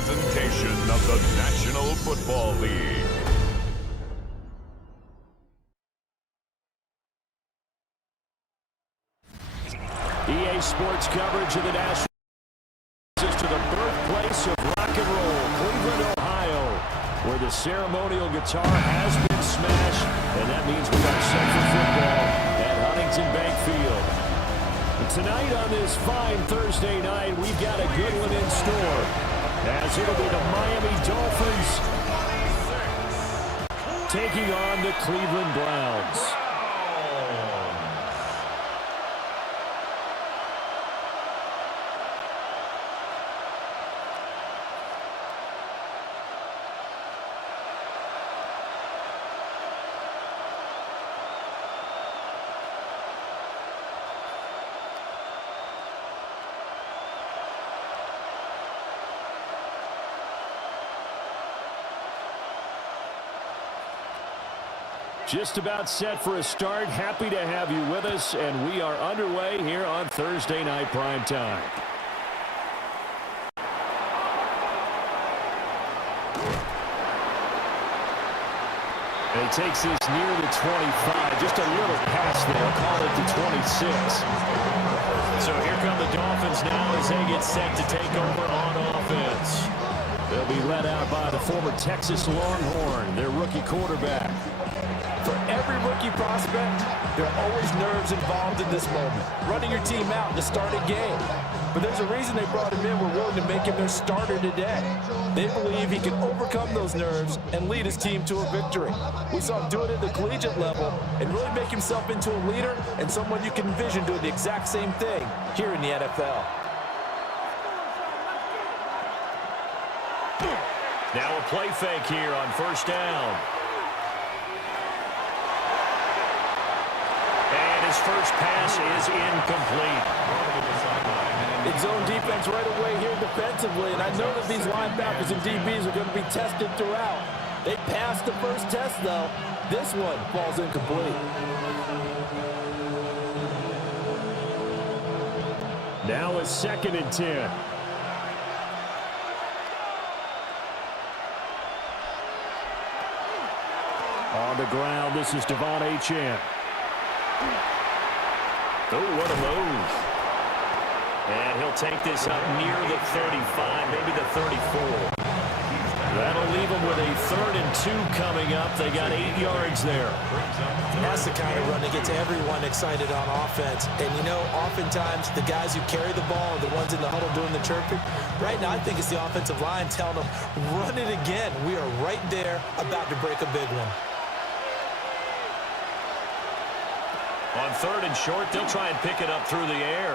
presentation of the National Football League. EA Sports coverage of the National to the birthplace of rock and roll, Cleveland, Ohio, where the ceremonial guitar has been smashed, and that means we are set for football at Huntington Bank Field. And tonight on this fine Thursday night, we've got a good one in store, as it'll be the Miami Dolphins taking on the Cleveland Browns. Just about set for a start. Happy to have you with us, and we are underway here on Thursday Night Prime Time. And he takes this near the 25. Just a little pass there. Call it the 26. So here come the Dolphins now as they get set to take over on offense. They'll be led out by the former Texas Longhorn, their rookie quarterback. For every rookie prospect, there are always nerves involved in this moment. Running your team out to start a game. But there's a reason they brought him in. We're willing to make him their starter today. They believe he can overcome those nerves and lead his team to a victory. We saw him do it at the collegiate level and really make himself into a leader and someone you can envision doing the exact same thing here in the NFL. Now a play fake here on first down. His first pass is incomplete. It's zone defense right away here defensively, and I know that these linebackers and DBs are going to be tested throughout. They passed the first test, though. This one falls incomplete. Now a 2nd and 10. On the ground, this is Devon Achane. Oh, what a move. And he'll take this up near the 35, maybe the 34. That'll leave them with a 3rd and 2 coming up. They got 8 yards there. That's the kind of run that gets everyone excited on offense. And, you know, oftentimes the guys who carry the ball are the ones in the huddle doing the chirping. Right now, I think it's the offensive line telling them, run it again. We are right there about to break a big one. On 3rd and short, they'll try and pick it up through the air.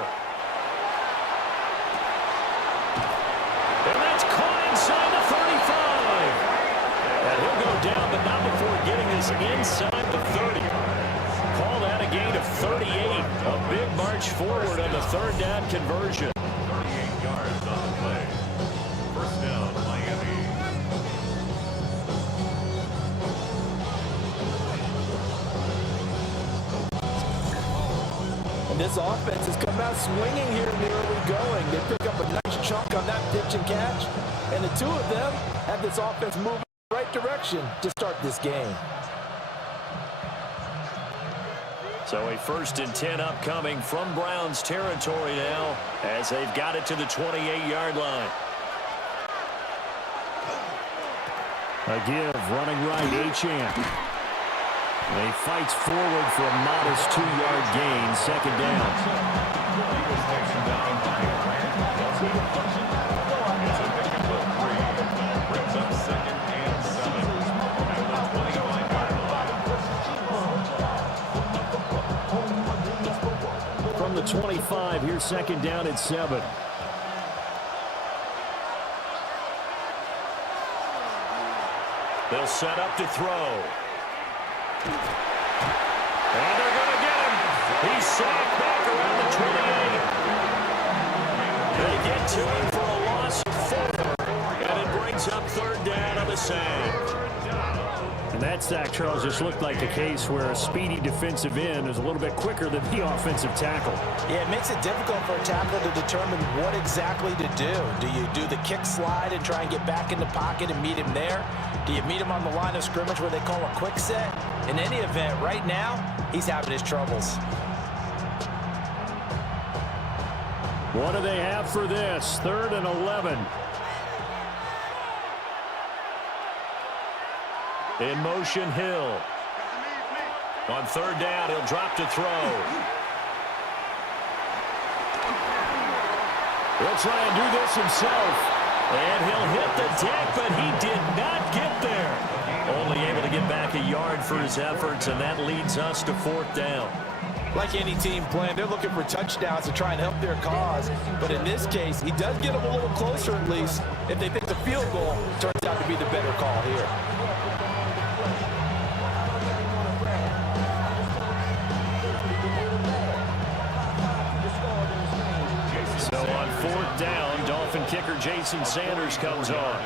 And that's caught inside the 35. And he'll go down, but not before getting this inside the 30. Call that a gain of 38. A big march forward on the 3rd down conversion. 38 yards on the play. First down, Miami. And this offense has come out swinging here in the early going. They pick up a nice chunk on that pitch and catch. And the two of them have this offense moving in the right direction to start this game. So a 1st and 10 upcoming from Browns territory now as they've got it to the 28-yard line. A give, running right, Achane. He fights forward for a modest 2-yard gain, 2nd down. From the 25, here's 2nd down at 7. They'll set up to throw. And they're going to get him. He's sacked back around the 28. They get to him for a loss of 4. And it brings up 3rd down on the sack. And that sack, Charles, just looked like a case where a speedy defensive end is a little bit quicker than the offensive tackle. Yeah, it makes it difficult for a tackle to determine what exactly to do. Do you do the kick slide and try and get back in the pocket and meet him there? Do you meet him on the line of scrimmage where they call a quick set? In any event, right now, he's having his troubles. What do they have for this? 3rd and 11. In motion, Hill. On 3rd down, he'll drop to throw. He'll try and do this himself. And he'll hit the deck, but he did not get there. Only able to get back a yard for his efforts, and that leads us to 4th down. Like any team playing, they're looking for touchdowns to try and help their cause. But in this case, he does get them a little closer at least if they think the field goal turns out to be the better call here. So on 4th down, Dolphin kicker Jason Sanders comes on.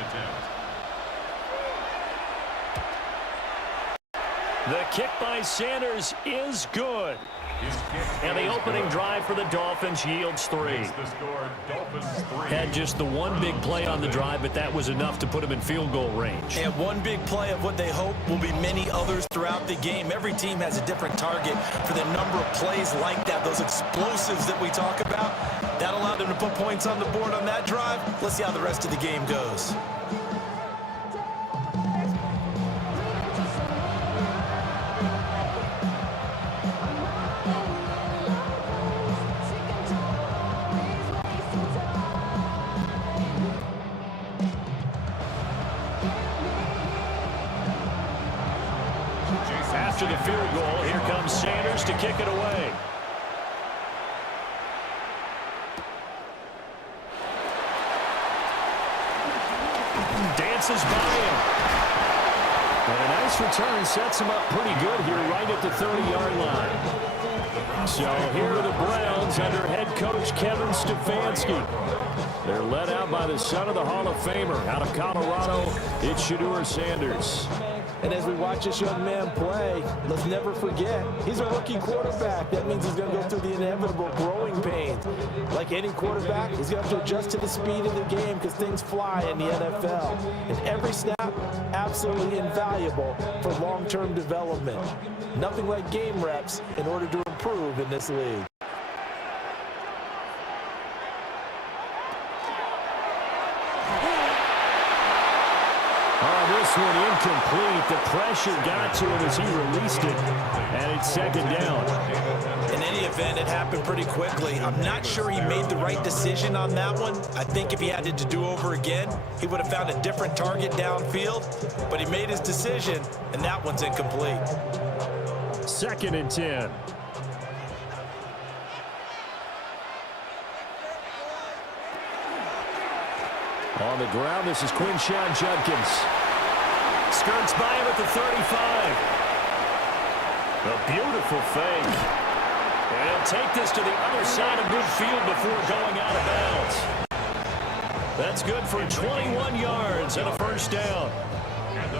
The kick by Sanders is good. And the opening drive for the Dolphins yields 3. Had just the one big play on the drive, but that was enough to put him in field goal range. And one big play of what they hope will be many others throughout the game. Every team has a different target for the number of plays like that, those explosives that we talk about. That allowed them to put points on the board on that drive. Let's see how the rest of the game goes. After the field goal, here comes Sanders to kick it away. Dances by him. And a nice return sets him up pretty good here right at the 30-yard line. So here are the Browns under head coach Kevin Stefanski. They're led out by the son of the Hall of Famer out of Colorado. It's Shedeur Sanders. And as we watch this young man play, let's never forget, he's a rookie quarterback. That means he's going to go through the inevitable growing pains. Like any quarterback, he's going to have to adjust to the speed of the game because things fly in the NFL. And every snap, absolutely invaluable for long-term development. Nothing like game reps in order to improve in this league. This one incomplete. The pressure got to him as he released it, and it's 2nd down. In any event, it happened pretty quickly. I'm not sure he made the right decision on that one. I think if he had to do over again, he would have found a different target downfield, but he made his decision, and that one's incomplete. 2nd and 10. On the ground, this is Quinshon Judkins. Skirts by him at the 35. A beautiful fake. And he'll take this to the other side of midfield before going out of bounds. That's good for 21 yards and a 1st down.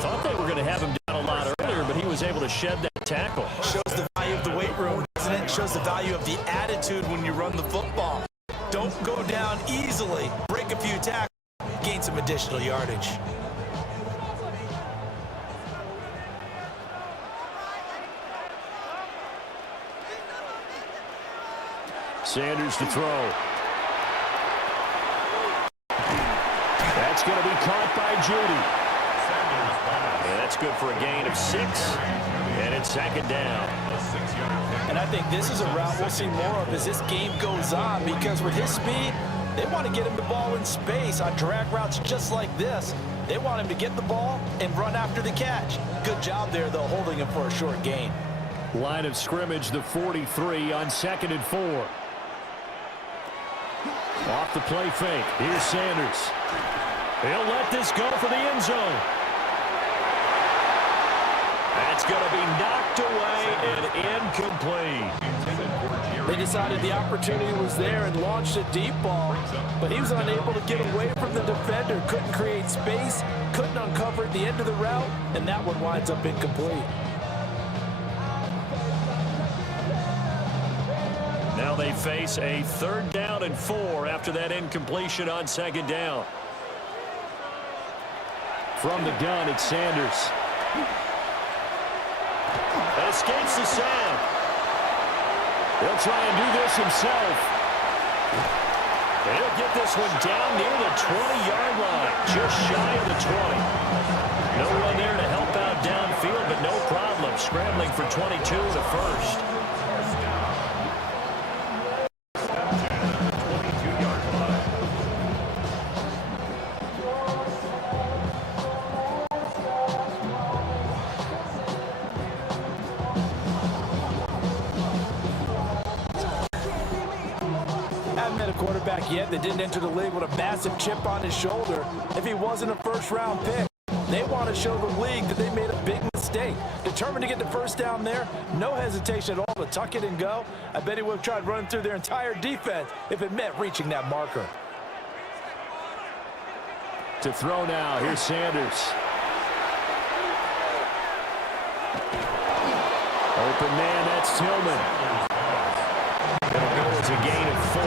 Thought they were going to have him down a lot earlier, but he was able to shed that tackle. Shows the value of the weight room, doesn't it? Shows the value of the attitude when you run the football. Don't go down easily. Break a few tackles. Gain some additional yardage. Sanders to throw. That's going to be caught by Judy. And that's good for a gain of 6. And it's 2nd down. And I think this is a route we'll see more of as this game goes on, because with his speed, they want to get him the ball in space on drag routes just like this. They want him to get the ball and run after the catch. Good job there, though, holding him for a short gain. Line of scrimmage, the 43 on 2nd and 4. Off the play fake. Here's Sanders. He'll let this go for the end zone. That's going to be knocked away and incomplete. They decided the opportunity was there and launched a deep ball, but he was unable to get away from the defender, couldn't create space, couldn't uncover at the end of the route, and that one winds up incomplete. Now they face a 3rd down and 4 after that incompletion on 2nd down. From the gun, it's Sanders. Escapes the sack. He'll try and do this himself. He'll get this one down near the 20-yard line, just shy of the 20. No one there to help out downfield, but no problem. Scrambling for 22 to first. Yet that didn't enter the league with a massive chip on his shoulder if he wasn't a first-round pick. They want to show the league that they made a big mistake. Determined to get the first down there, no hesitation at all to tuck it and go. I bet he would have tried running through their entire defense if it meant reaching that marker. To throw now, here's Sanders. Open man, that's Tillman. It'll go as a gain of 4.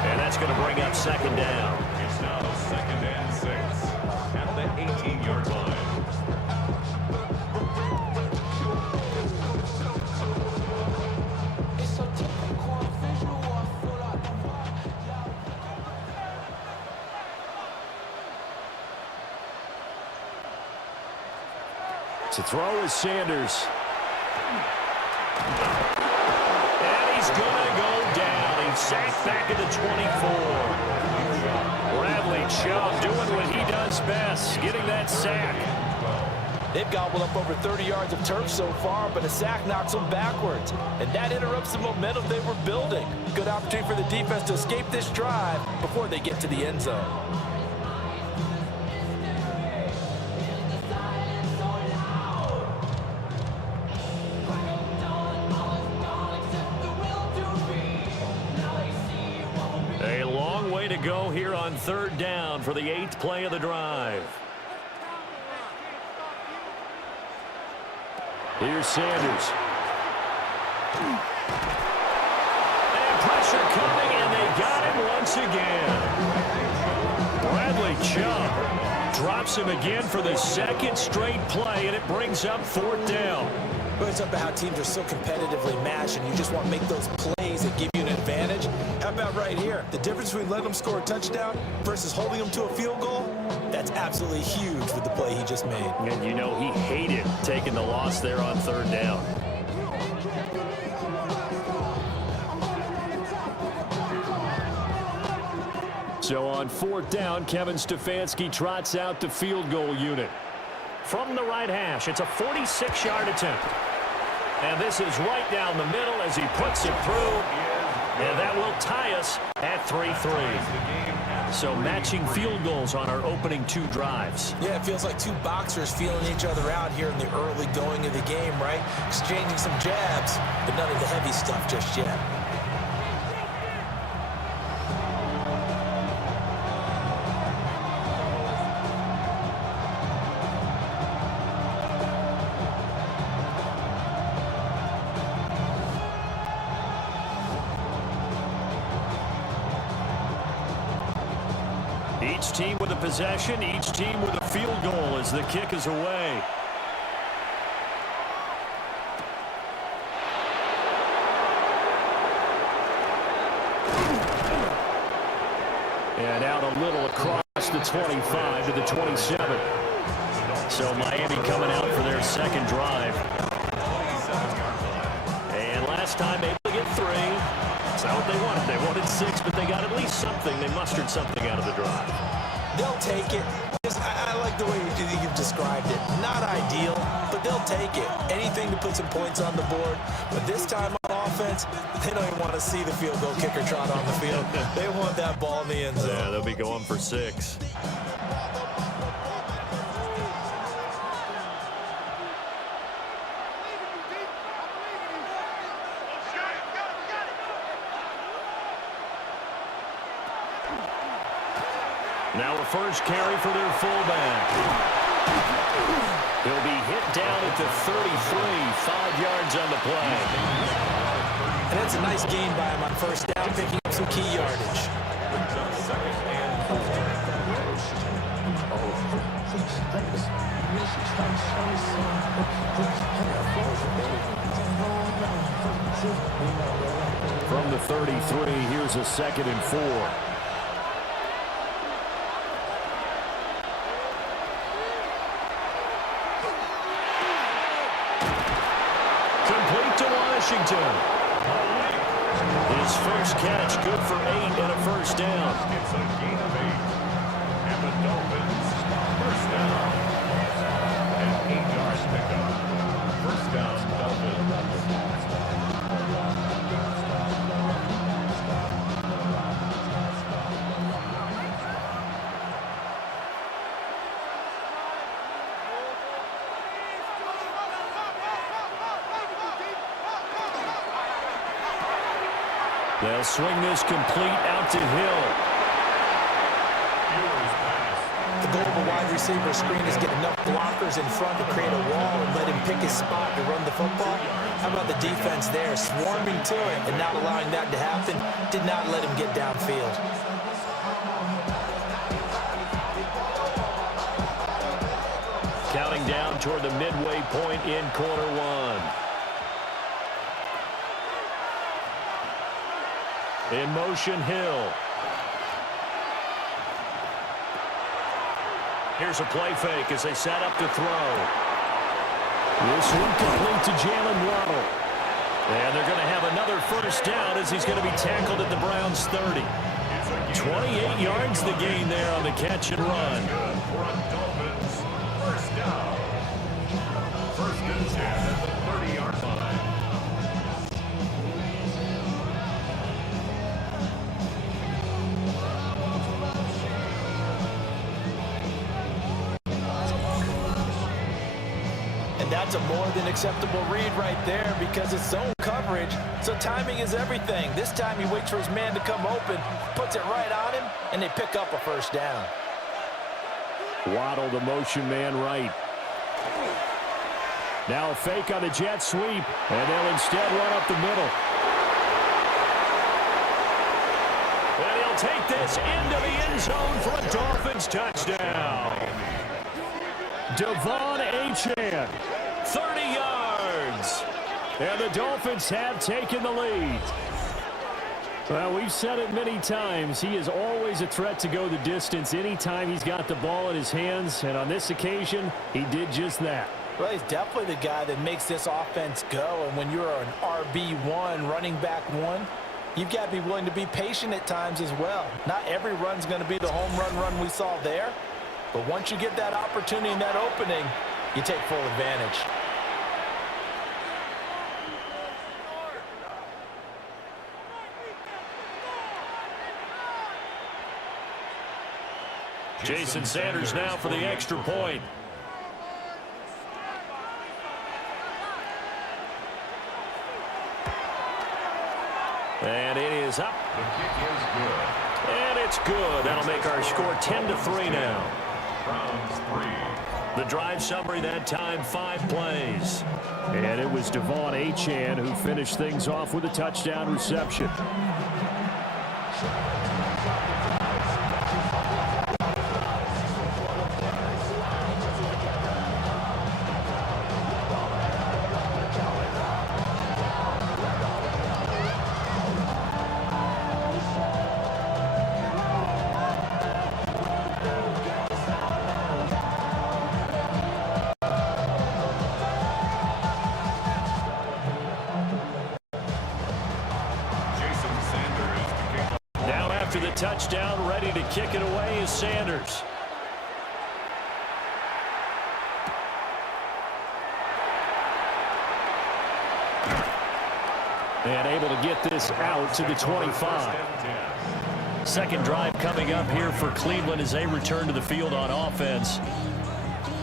And that's going to bring up 2nd down. It's now 2nd and 6 at the 18-yard line. To throw is Sanders. And he's going to go down. He's sacked back at the 24. Bradley Chubb doing what he does best, getting that sack. They've gobbled up over 30 yards of turf so far, but a sack knocks them backwards. And that interrupts the momentum they were building. Good opportunity for the defense to escape this drive before they get to the end zone. Go here on 3rd down for the 8th play of the drive. Here's Sanders. And pressure coming, and they got him once again. Bradley Chubb drops him again for the 2nd straight play, and it brings up 4th down. But it's up to how teams are so competitively matched, and you just want to make those plays that give you an advantage. How about right here? The difference between letting them score a touchdown versus holding them to a field goal, that's absolutely huge with the play he just made. And you know he hated taking the loss there on 3rd down. So on 4th down, Kevin Stefanski trots out the field goal unit. From the right hash, it's a 46-yard attempt. And this is right down the middle as he puts it through. And that will tie us at 3-3. So matching field goals on our opening 2 drives. Yeah, it feels like 2 boxers feeling each other out here in the early going of the game, right? Exchanging some jabs, but none of the heavy stuff just yet. Each team with a possession, each team with a field goal as the kick is away. And out a little across the 25 to the 27. So Miami coming out for their 2nd drive. And last time able to get 3. That's not what they wanted. They wanted 6, but they got at least something. They mustered something out of the drive. They'll take it. I like the way you've described it. Not ideal, but they'll take it. Anything to put some points on the board. But this time on offense, they don't even want to see the field goal kicker trot on the field. They want that ball in the end zone. Yeah, they'll be going for 6. Now a first carry for their fullback. He'll be hit down at the 33, 5 yards on the play. And that's a nice gain by him on first down, picking up some key yardage. From the 33, here's a 2nd and 4. Complete to Washington. His first catch, good for 8 and a first down. It's a gain of 8. And the Dolphins, first down. And 8 yards pickup. First down, Dolphins. They'll swing this complete out to Hill. The goal of a wide receiver screen is get enough blockers in front to create a wall and let him pick his spot to run the football. How about the defense there, swarming to it and not allowing that to happen? Did not let him get downfield. Counting down toward the midway point in quarter one. In motion, Hill. Here's a play fake as they set up to throw. This one complete to Jalen Waddle. And they're going to have another first down as he's going to be tackled at the Browns' 30. 28 yards the gain there on the catch and run. First down. First and 10 at the 30-yard line. That's a more than acceptable read right there because it's zone coverage, so timing is everything. This time he waits for his man to come open, puts it right on him, and they pick up a first down. Waddle, the motion man right. Now a fake on the jet sweep, and they'll instead run up the middle. And he'll take this into the end zone for a Dolphins touchdown. Devon Achane. 30 yards. And the Dolphins have taken the lead. Well, we've said it many times. He is always a threat to go the distance anytime he's got the ball in his hands. And on this occasion, he did just that. Well, he's definitely the guy that makes this offense go. And when you're an RB1, running back one, you've got to be willing to be patient at times as well. Not every run's going to be the home run we saw there. But once you get that opportunity and that opening, you take full advantage. Jason Sanders now for the extra point. And it is up. The kick is good. And it's good. That'll make our score 10-3 now. Browns 3. The drive summary that time, 5 plays. And it was Devon Achane who finished things off with a touchdown reception. After the touchdown, ready to kick it away is Sanders. And able to get this out to the 25. Second drive coming up here for Cleveland as they return to the field on offense.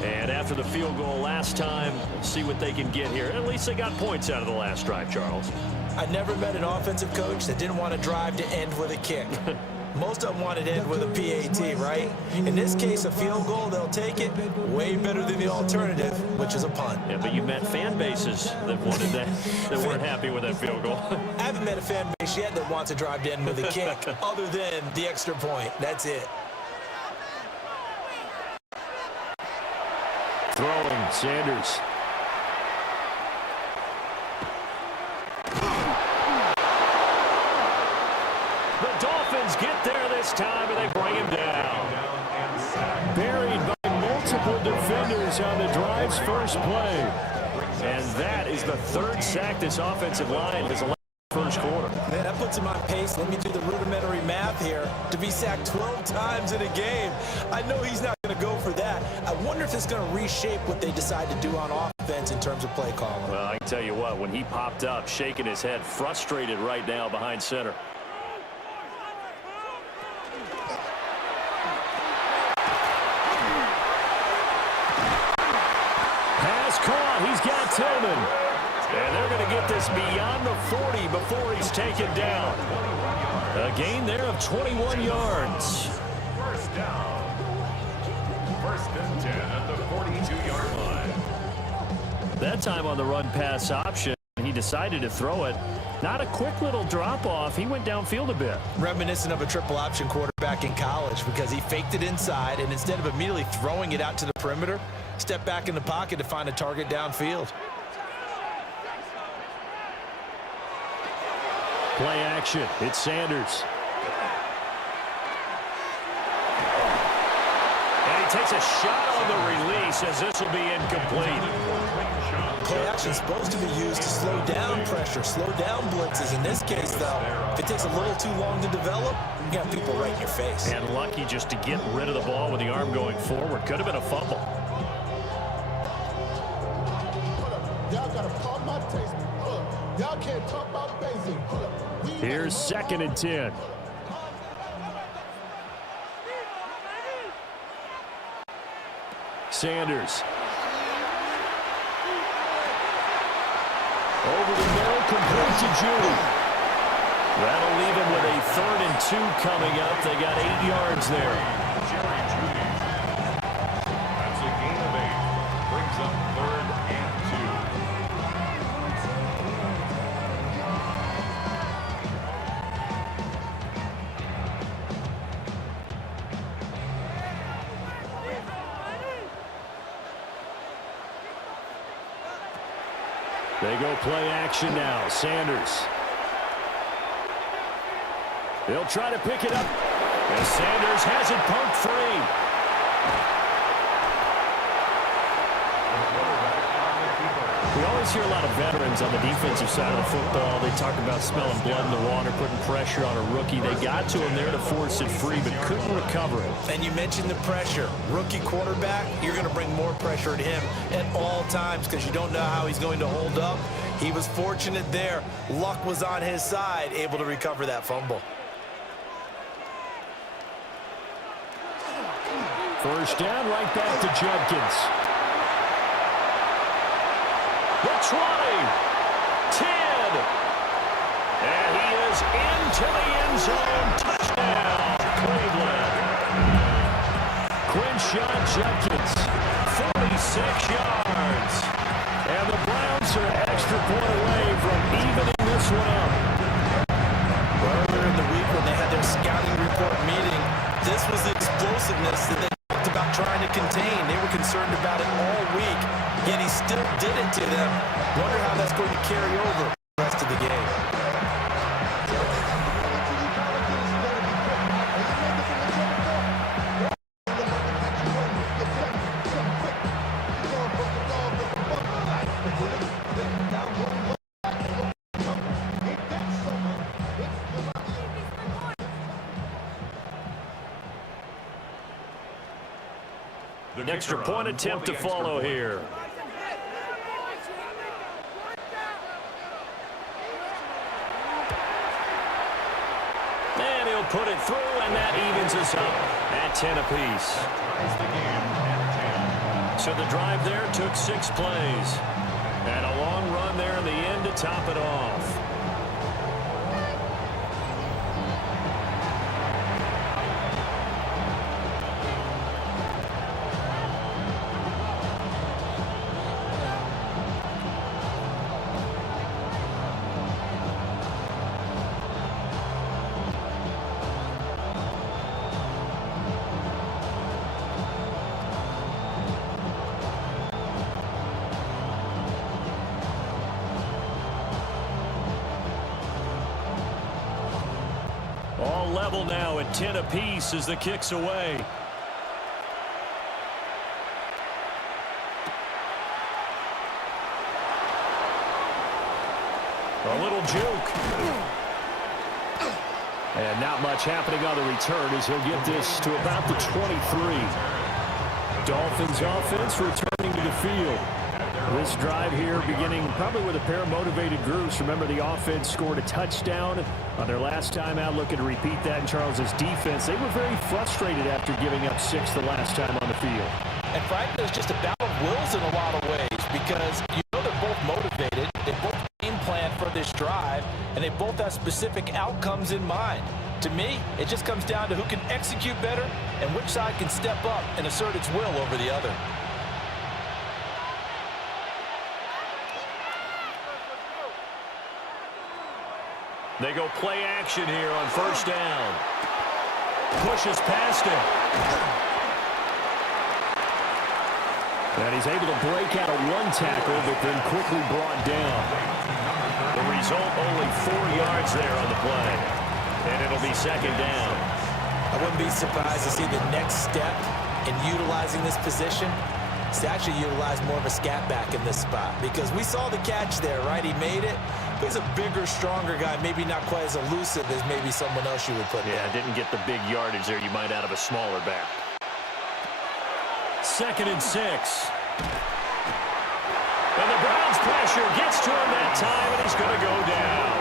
And after the field goal last time, see what they can get here. At least they got points out of the last drive, Charles. I never met an offensive coach that didn't want to drive to end with a kick. Most of them want it end with a PAT, right? In this case, a field goal, they'll take it. Way better than the alternative, which is a punt. Yeah, but you met fan bases that wanted that, that weren't happy with that field goal. I haven't met a fan base yet that wants to drive to end with a kick, other than the extra point. That's it. Throwing, Sanders. The Dolphins get there this time, and they bring him down. Buried by multiple defenders on the drive's first play. And that is the third sack this offensive line has allowed in the first quarter. Man, that puts him on pace. Let me do the rudimentary math here. To be sacked 12 times in a game, I know he's not going to go for that. I wonder if it's going to reshape what they decide to do on offense in terms of play calling. Well, I can tell you what, when he popped up, shaking his head, frustrated right now behind center. Pass caught. He's got Tillman. And they're going to get this beyond the 40 before he's taken down. A gain there of 21 yards. First down. First and 10 at the 42-yard line. That time on the run-pass option, he decided to throw it. Not a quick little drop-off. He went downfield a bit. Reminiscent of a triple option quarterback in college, because he faked it inside, and instead of immediately throwing it out to the perimeter, stepped back in the pocket to find a target downfield. Play action. It's Sanders. And he takes a shot on the release as this will be incomplete. Play action is supposed to be used to slow down pressure, slow down blitzes. In this case, though, if it takes a little too long to develop, you got people right in your face. And lucky just to get rid of the ball with the arm going forward. Could have been a fumble. Y'all gotta pump my taste. Y'all can't talk about basic. Here's 2nd and 10. Sanders. Over the middle, complete to Judy. That'll leave him with a 3rd and 2 coming up. They got 8 yards there. That's a gain of 8. Brings up 3rd and 2. They go play action now. Sanders. They'll try to pick it up. And Sanders has it pumped free. We always hear a lot of veterans on the defensive side of the football. They talk about smelling blood in the water, putting pressure on a rookie. They got to him there to force it free, but couldn't recover it. And you mentioned the pressure. Rookie quarterback, you're going to bring more pressure at him at all times because you don't know how he's going to hold up. He was fortunate there. Luck was on his side, able to recover that fumble. First down, right back to Jenkins. The 20, 10, and he is into the end zone. Touchdown, Cleveland. Quinshon Jenkins, 46 yards. And the Browns are an extra point away from evening this one up. Earlier in the week when they had their scouting report meeting, this was the explosiveness that they talked about trying to contain. They were concerned about it all week, yet he still did it to them. Wonder how that's going to carry over the rest of the game. An extra point attempt to follow here. And he'll put it through, and that evens us up at 10 apiece. So the drive there took 6 plays. And a long run there in the end to top it off. level now at 10 apiece as the kick's away. A little juke. And not much happening on the return as he'll get this to about the 23. Dolphins offense returning to the field. This drive here beginning probably with a pair of motivated groups. Remember, the offense scored a touchdown on their last time out. Looking to repeat that in Charles's defense. They were very frustrated after giving up 6 the last time on the field. And frankly, it's just a battle of wills in a lot of ways because you know they're both motivated. They both game plan for this drive, and they both have specific outcomes in mind. To me, it just comes down to who can execute better and which side can step up and assert its will over the other. They go play action here on first down. Pushes past him. And he's able to break out of one tackle, but then quickly brought down. The result, only 4 yards there on the play. And it'll be second down. I wouldn't be surprised to see the next step in utilizing this position is to actually utilize more of a scat back in this spot. Because we saw the catch there, right? He made it. He's a bigger, stronger guy, maybe not quite as elusive as maybe someone else you would put there. Didn't get the big yardage there you might out of a smaller back. 2nd and 6. And the Browns pressure gets to him that time, and he's going to go down.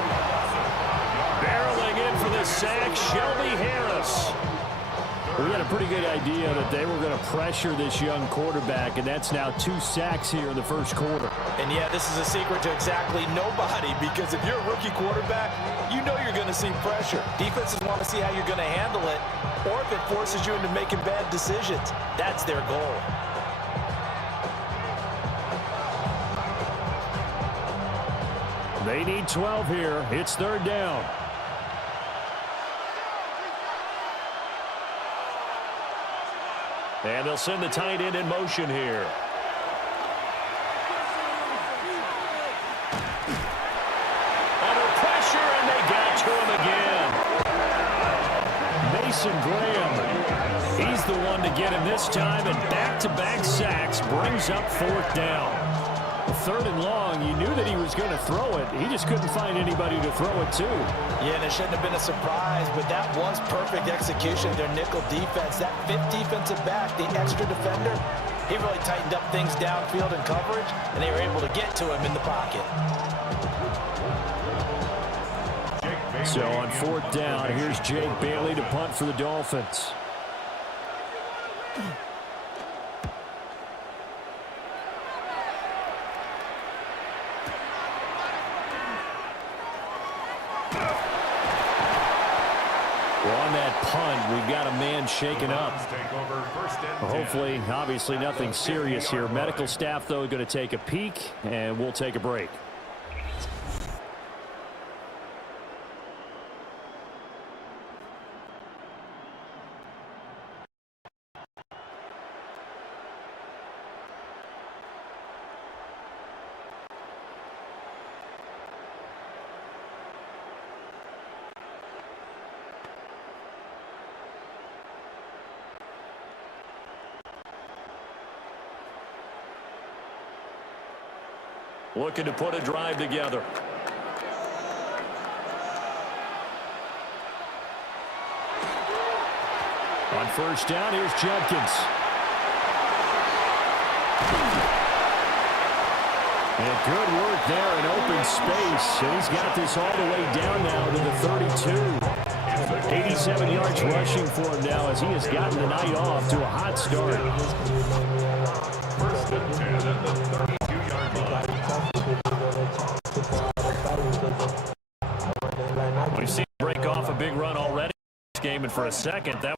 Barreling in for the sack, Shelby Harris. We had a pretty good idea that they were going to pressure this young quarterback, and that's now 2 sacks here in the first quarter. And yeah, this is a secret to exactly nobody, because if you're a rookie quarterback, you know you're going to see pressure. Defenses want to see how you're going to handle it, or if it forces you into making bad decisions. That's their goal. They need 12 here. It's 3rd down. And they'll send the tight end in motion here. Under pressure, and they got to him again. Mason Graham, he's the one to get him this time, and back-to-back sacks brings up 4th down. 3rd and long, you knew that he was going to throw it. He just couldn't find anybody to throw it to. Yeah, and it shouldn't have been a surprise, but that was perfect execution of their nickel defense. That 5th defensive back, the extra defender, he really tightened up things downfield in coverage, and they were able to get to him in the pocket. So on 4th down, here's Jake Bailey to punt for the Dolphins. On that punt, we've got a man shaken up. Hopefully, obviously nothing serious here. Medical staff, though, going to take a peek, and we'll take a break. Looking to put a drive together. On first down, here's Judkins. And good work there in open space. And he's got this all the way down now to the 32. 87 yards rushing for him now as he has gotten the night off to a hot start. First and 10 at the 32-yard line. We've seen him break off a big run already in this game, and for a second, that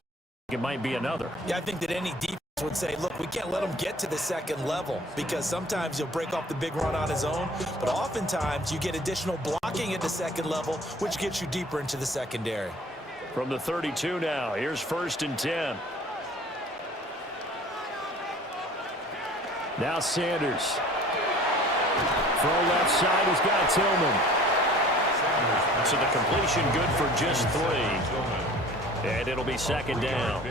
it might be another. Yeah, I think that any defense would say, look, we can't let him get to the second level, because sometimes he'll break off the big run on his own, but oftentimes you get additional blocking at the second level, which gets you deeper into the secondary. From the 32 now, here's 1st and 10. Now Sanders. Throw left side, he's got Tillman. So the completion good for just 3. And it'll be second down.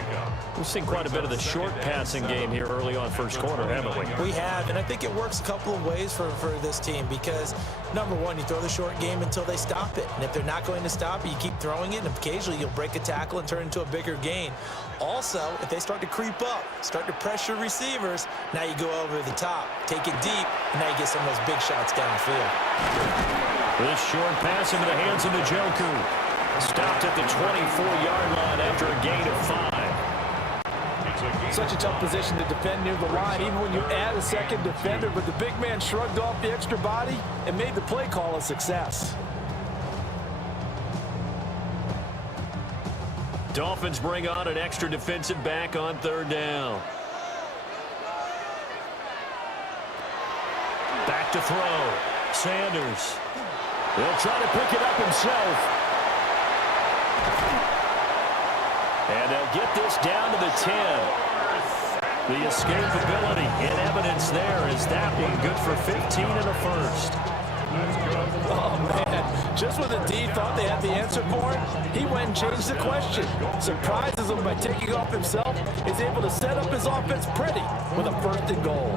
We've seen quite a bit of the short passing game here early on first quarter, haven't we? We have, and I think it works a couple of ways for this team because, number one, you throw the short game until they stop it. And if they're not going to stop it, you keep throwing it, and occasionally you'll break a tackle and turn it into a bigger gain. Also, if they start to creep up, start to pressure receivers, now you go over the top, take it deep, and now you get some of those big shots downfield. This short pass into the hands of Njoku. Stopped at the 24-yard line after a gain of 5. Such a tough position to defend near the line, even when you add a second defender, but the big man shrugged off the extra body and made the play call a success. Dolphins bring on an extra defensive back on third down. Back to throw. Sanders. He'll try to pick it up himself. And they'll get this down to the 10. The escapability in evidence there is that one good for 15 and a first. Oh, man. Just when the D thought they had the answer for it, he went and changed the question. Surprises him by taking off himself. Is able to set up his offense pretty with a first and goal.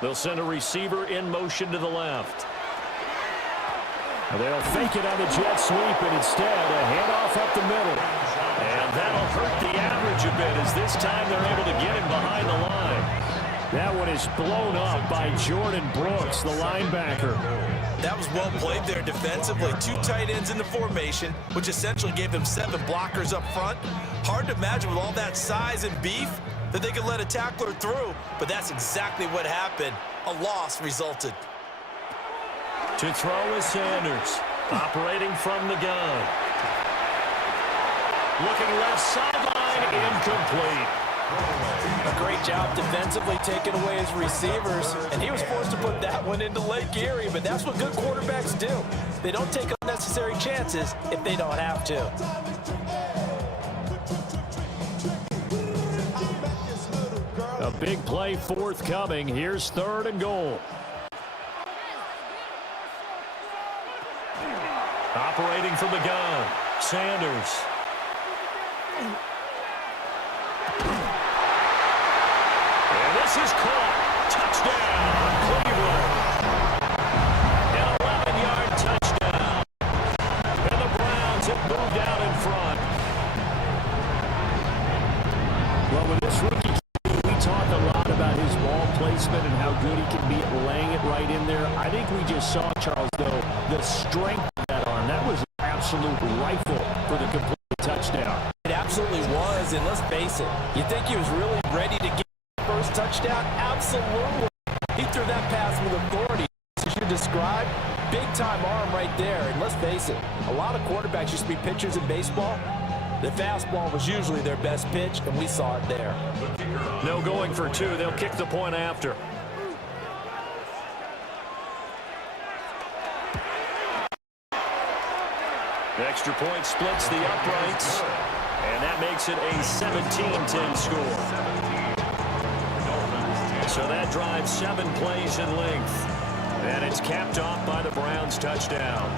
They'll send a receiver in motion to the left. They'll fake it on the jet sweep, and instead a handoff up the middle. And that'll hurt the average a bit as this time they're able to get him behind the line. That one is blown up by Jordan Brooks, the linebacker. That was well played there defensively. 2 tight ends in the formation, which essentially gave them 7 blockers up front. Hard to imagine with all that size and beef that they could let a tackler through, but that's exactly what happened. A loss resulted. To throw is Sanders, operating from the gun. Looking left sideline, incomplete. A great job defensively taking away his receivers, and he was forced to put that one into Lake Erie, but that's what good quarterbacks do. They don't take unnecessary chances if they don't have to. A big play forthcoming. Here's third and goal. Operating from the gun, Sanders. And this is caught. Touchdown, Cleveland. An 11-yard touchdown. And the Browns have moved out in front. Well, with this rookie, we talk a lot about his ball placement and how good he can be at laying it right in there. I think we just saw, Charles, though, the strength of that arm. That was an absolute rifle for the complete touchdown. It absolutely was, and let's face it, you think he was really ready to get the first touchdown? Absolutely. He threw that pass with authority, as you described. Big-time arm right there, and let's face it, a lot of quarterbacks used to be pitchers in baseball. The fastball was usually their best pitch, and we saw it there. No going for 2. They'll kick the point after. The extra point splits the uprights, and that makes it a 17-10 score. So that drives 7 plays in length, and it's capped off by the Browns' touchdown.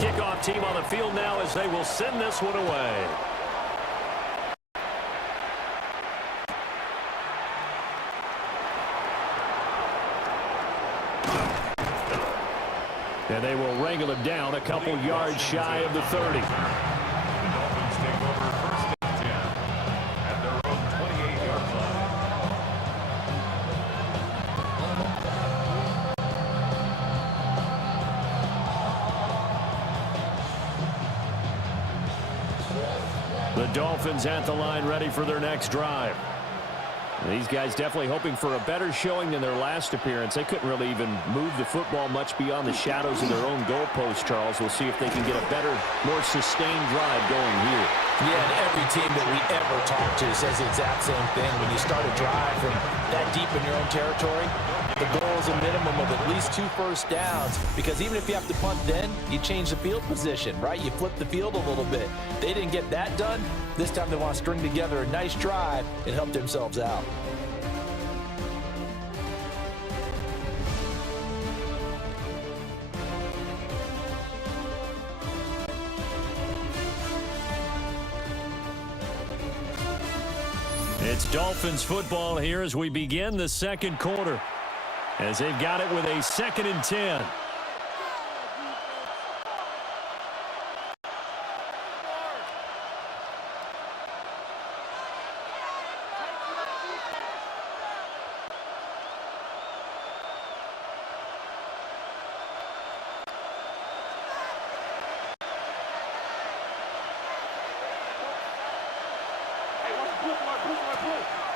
Kickoff team on the field now as they will send this one away. And they will wrangle him down a couple yards shy of the 30. The Dolphins take over first and 10 at their own 28-yard line. The Dolphins at the line ready for their next drive. These guys definitely hoping for a better showing than their last appearance. They couldn't really even move the football much beyond the shadows of their own goalpost, Charles. We'll see if they can get a better, more sustained drive going here. Yeah, and every team that we ever talk to says the exact same thing. When you start a drive from that deep in your own territory, the goal is a minimum of at least 2 first downs, because even if you have to punt then, you change the field position, right? You flip the field a little bit. They didn't get that done. This time they want to string together a nice drive and help themselves out. It's Dolphins football here as we begin the second quarter, as they've got it with a 2nd and 10.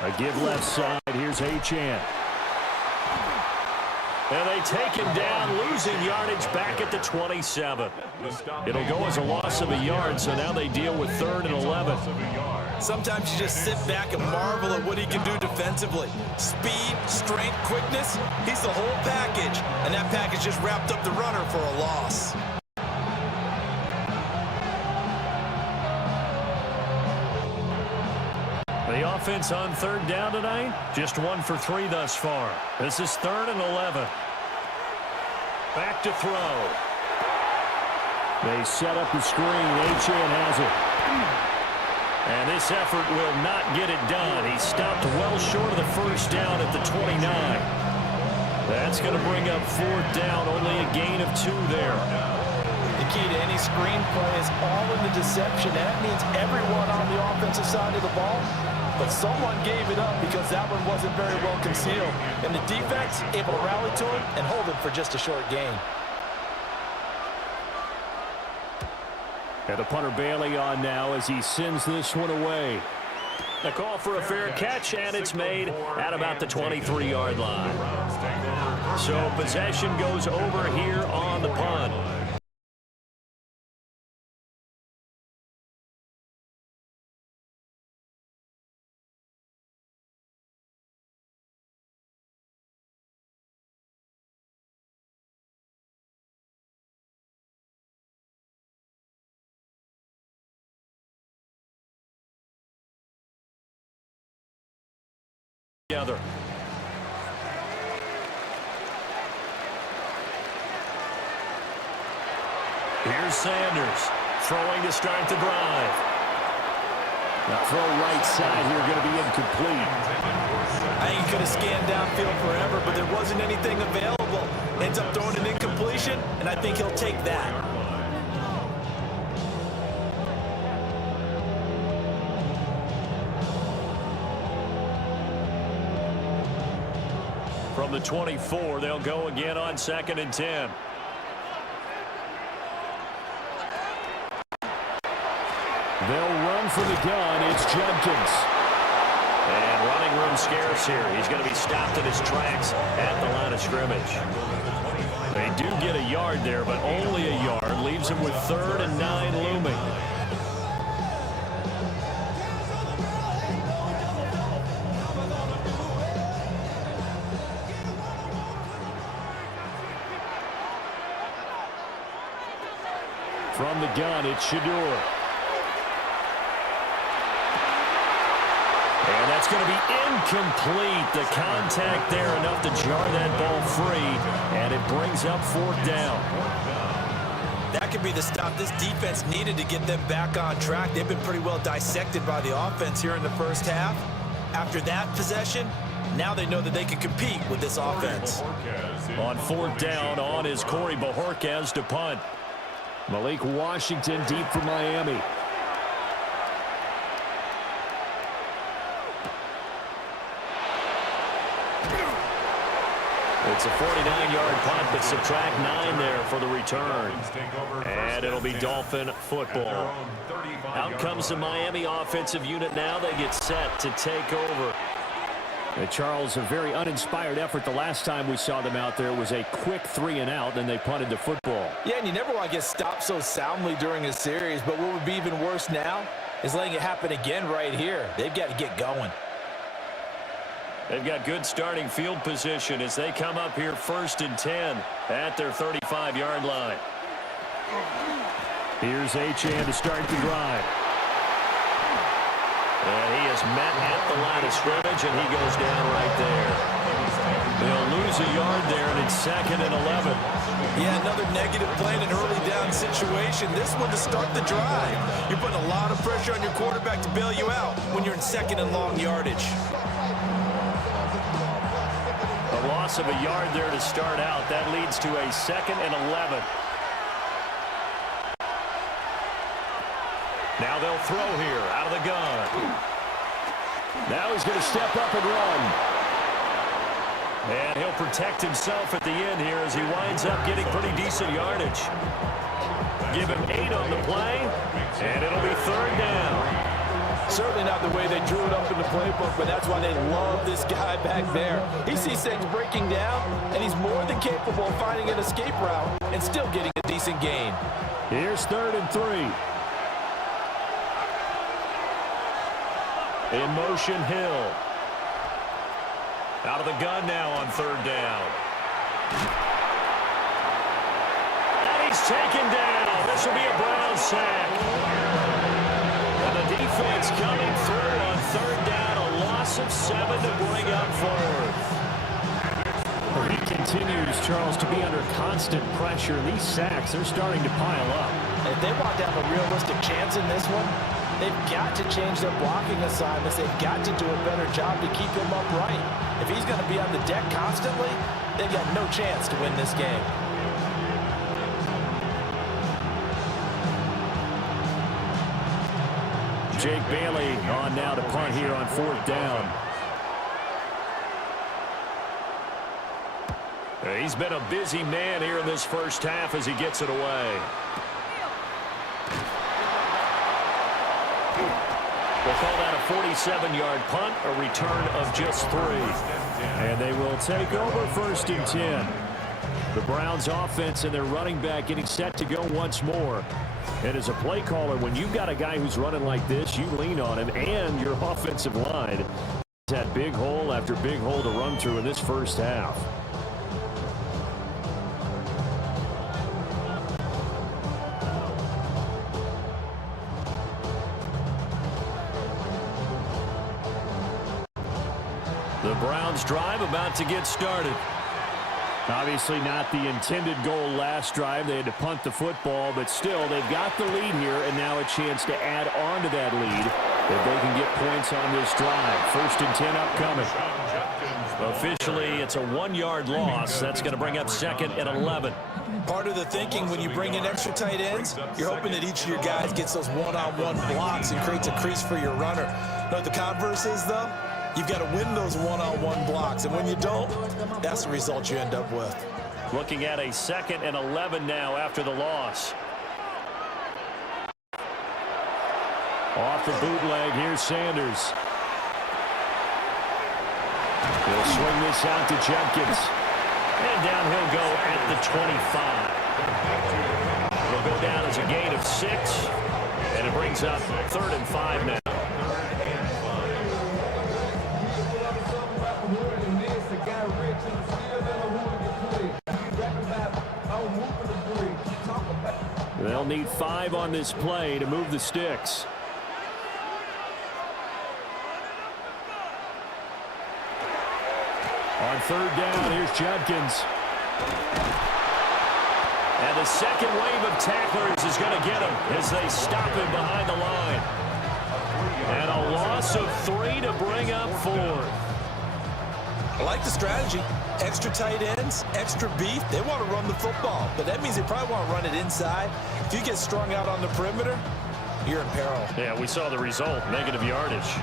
A give left side. Here's Achane. And they take him down, losing yardage back at the 27. It'll go as a loss of a yard, so now they deal with 3rd and 11. Sometimes you just sit back and marvel at what he can do defensively. Speed, strength, quickness, he's the whole package. And that package just wrapped up the runner for a loss. The offense on 3rd down tonight, just 1 for 3 thus far. This is 3rd and 11. Back to throw. They set up the screen. Achane has it. And this effort will not get it done. He stopped well short of the first down at the 29. That's going to bring up 4th down. Only a gain of 2 there. The key to any screen play is all in the deception. That means everyone on the offensive side of the ball. But someone gave it up because that one wasn't very well concealed. And the defense able to rally to him and hold him for just a short gain. And the punter Bailey on now as he sends this one away. The call for a fair catch, and it's made at about the 23-yard line. So possession goes over here on the punt. Together. Here's Sanders throwing to start the drive. The throw right side here going to be incomplete. I think he could have scanned downfield forever, but there wasn't anything available. Ends up throwing an incompletion, and I think he'll take that. From the 24, they'll go again on 2nd and 10. They'll run for the gun. It's Judkins. And running room scarce here. He's going to be stopped in his tracks at the line of scrimmage. They do get a yard there, but only a yard. Leaves him with 3rd and 9 looming. From the gun, it's Shedeur. And that's going to be incomplete. The contact there enough to jar that ball free, and it brings up 4th down. That could be the stop this defense needed to get them back on track. They've been pretty well dissected by the offense here in the first half. After that possession, now they know that they can compete with this offense. On 4th down, on is Corey Bojorquez to punt. Malik Washington deep for Miami. It's a 49-yard punt, but subtract 9 there for the return. And it'll be Dolphin football. Out comes the Miami offensive unit now. They get set to take over. Charles, a very uninspired effort the last time we saw them out there was a quick 3-and-out, then they punted the football. Yeah, and you never want to get stopped so soundly during a series, but what would be even worse now is letting it happen again right here. They've got to get going. They've got good starting field position as they come up here 1st and 10 at their 35-yard line. Here's Achane to start the drive. And he is met at the line of scrimmage, and he goes down right there. They'll lose a yard there, and it's 2nd and 11. Yeah, another negative play in an early down situation. This one to start the drive. You're putting a lot of pressure on your quarterback to bail you out when you're in 2nd and long yardage. A loss of a yard there to start out. That leads to a 2nd and 11. Now they'll throw here out of the gun. Now he's going to step up and run. And he'll protect himself at the end here as he winds up getting pretty decent yardage. Give him 8 on the play, and it'll be 3rd down. Certainly not the way they drew it up in the playbook, but that's why they love this guy back there. He sees things breaking down, and he's more than capable of finding an escape route and still getting a decent gain. Here's 3rd and 3. In motion, Hill. Out of the gun now on 3rd down. And he's taken down. This will be a Brown sack. And the defense coming through on 3rd down. A loss of 7 to bring up 4th. He continues, Charles, to be under constant pressure. These sacks, they're starting to pile up. If they want to have a realistic chance in this one, they've got to change their blocking assignments. They've got to do a better job to keep him upright. If he's going to be on the deck constantly, they've got no chance to win this game. Jake Bailey on now to punt here on 4th down. He's been a busy man here in this first half as he gets it away. We'll call that a 47-yard punt, a return of just 3. And they will take over 1st and 10. The Browns offense and their running back getting set to go once more. And as a play caller, when you've got a guy who's running like this, you lean on him and your offensive line. He's had big hole after big hole to run through in this first half. The Browns drive about to get started. Obviously not the intended goal last drive. They had to punt the football, but still they've got the lead here and now a chance to add on to that lead if they can get points on this drive. 1st and 10 upcoming. Officially, it's a 1-yard loss. That's going to bring up 2nd and 11. Part of the thinking when you bring in extra tight ends, you're hoping that each of your guys gets those one-on-one blocks and creates a crease for your runner. You know what the converse is, though? You've got to win those one-on-one blocks, and when you don't, that's the result you end up with. Looking at a 2nd and 11 now after the loss. Off the bootleg, here's Sanders. He'll swing this out to Jenkins. And down he'll go at the 25. It'll go down as a gain of 6, and it brings up 3rd and 5 now. They'll need 5 on this play to move the sticks. On 3rd down, here's Judkins. And the second wave of tacklers is going to get him as they stop him behind the line. And a loss of 3 to bring up 4. I like the strategy. Extra tight ends, extra beef. They want to run the football, but that means they probably want to run it inside. If you get strung out on the perimeter, you're in peril. Yeah, we saw the result, negative yardage.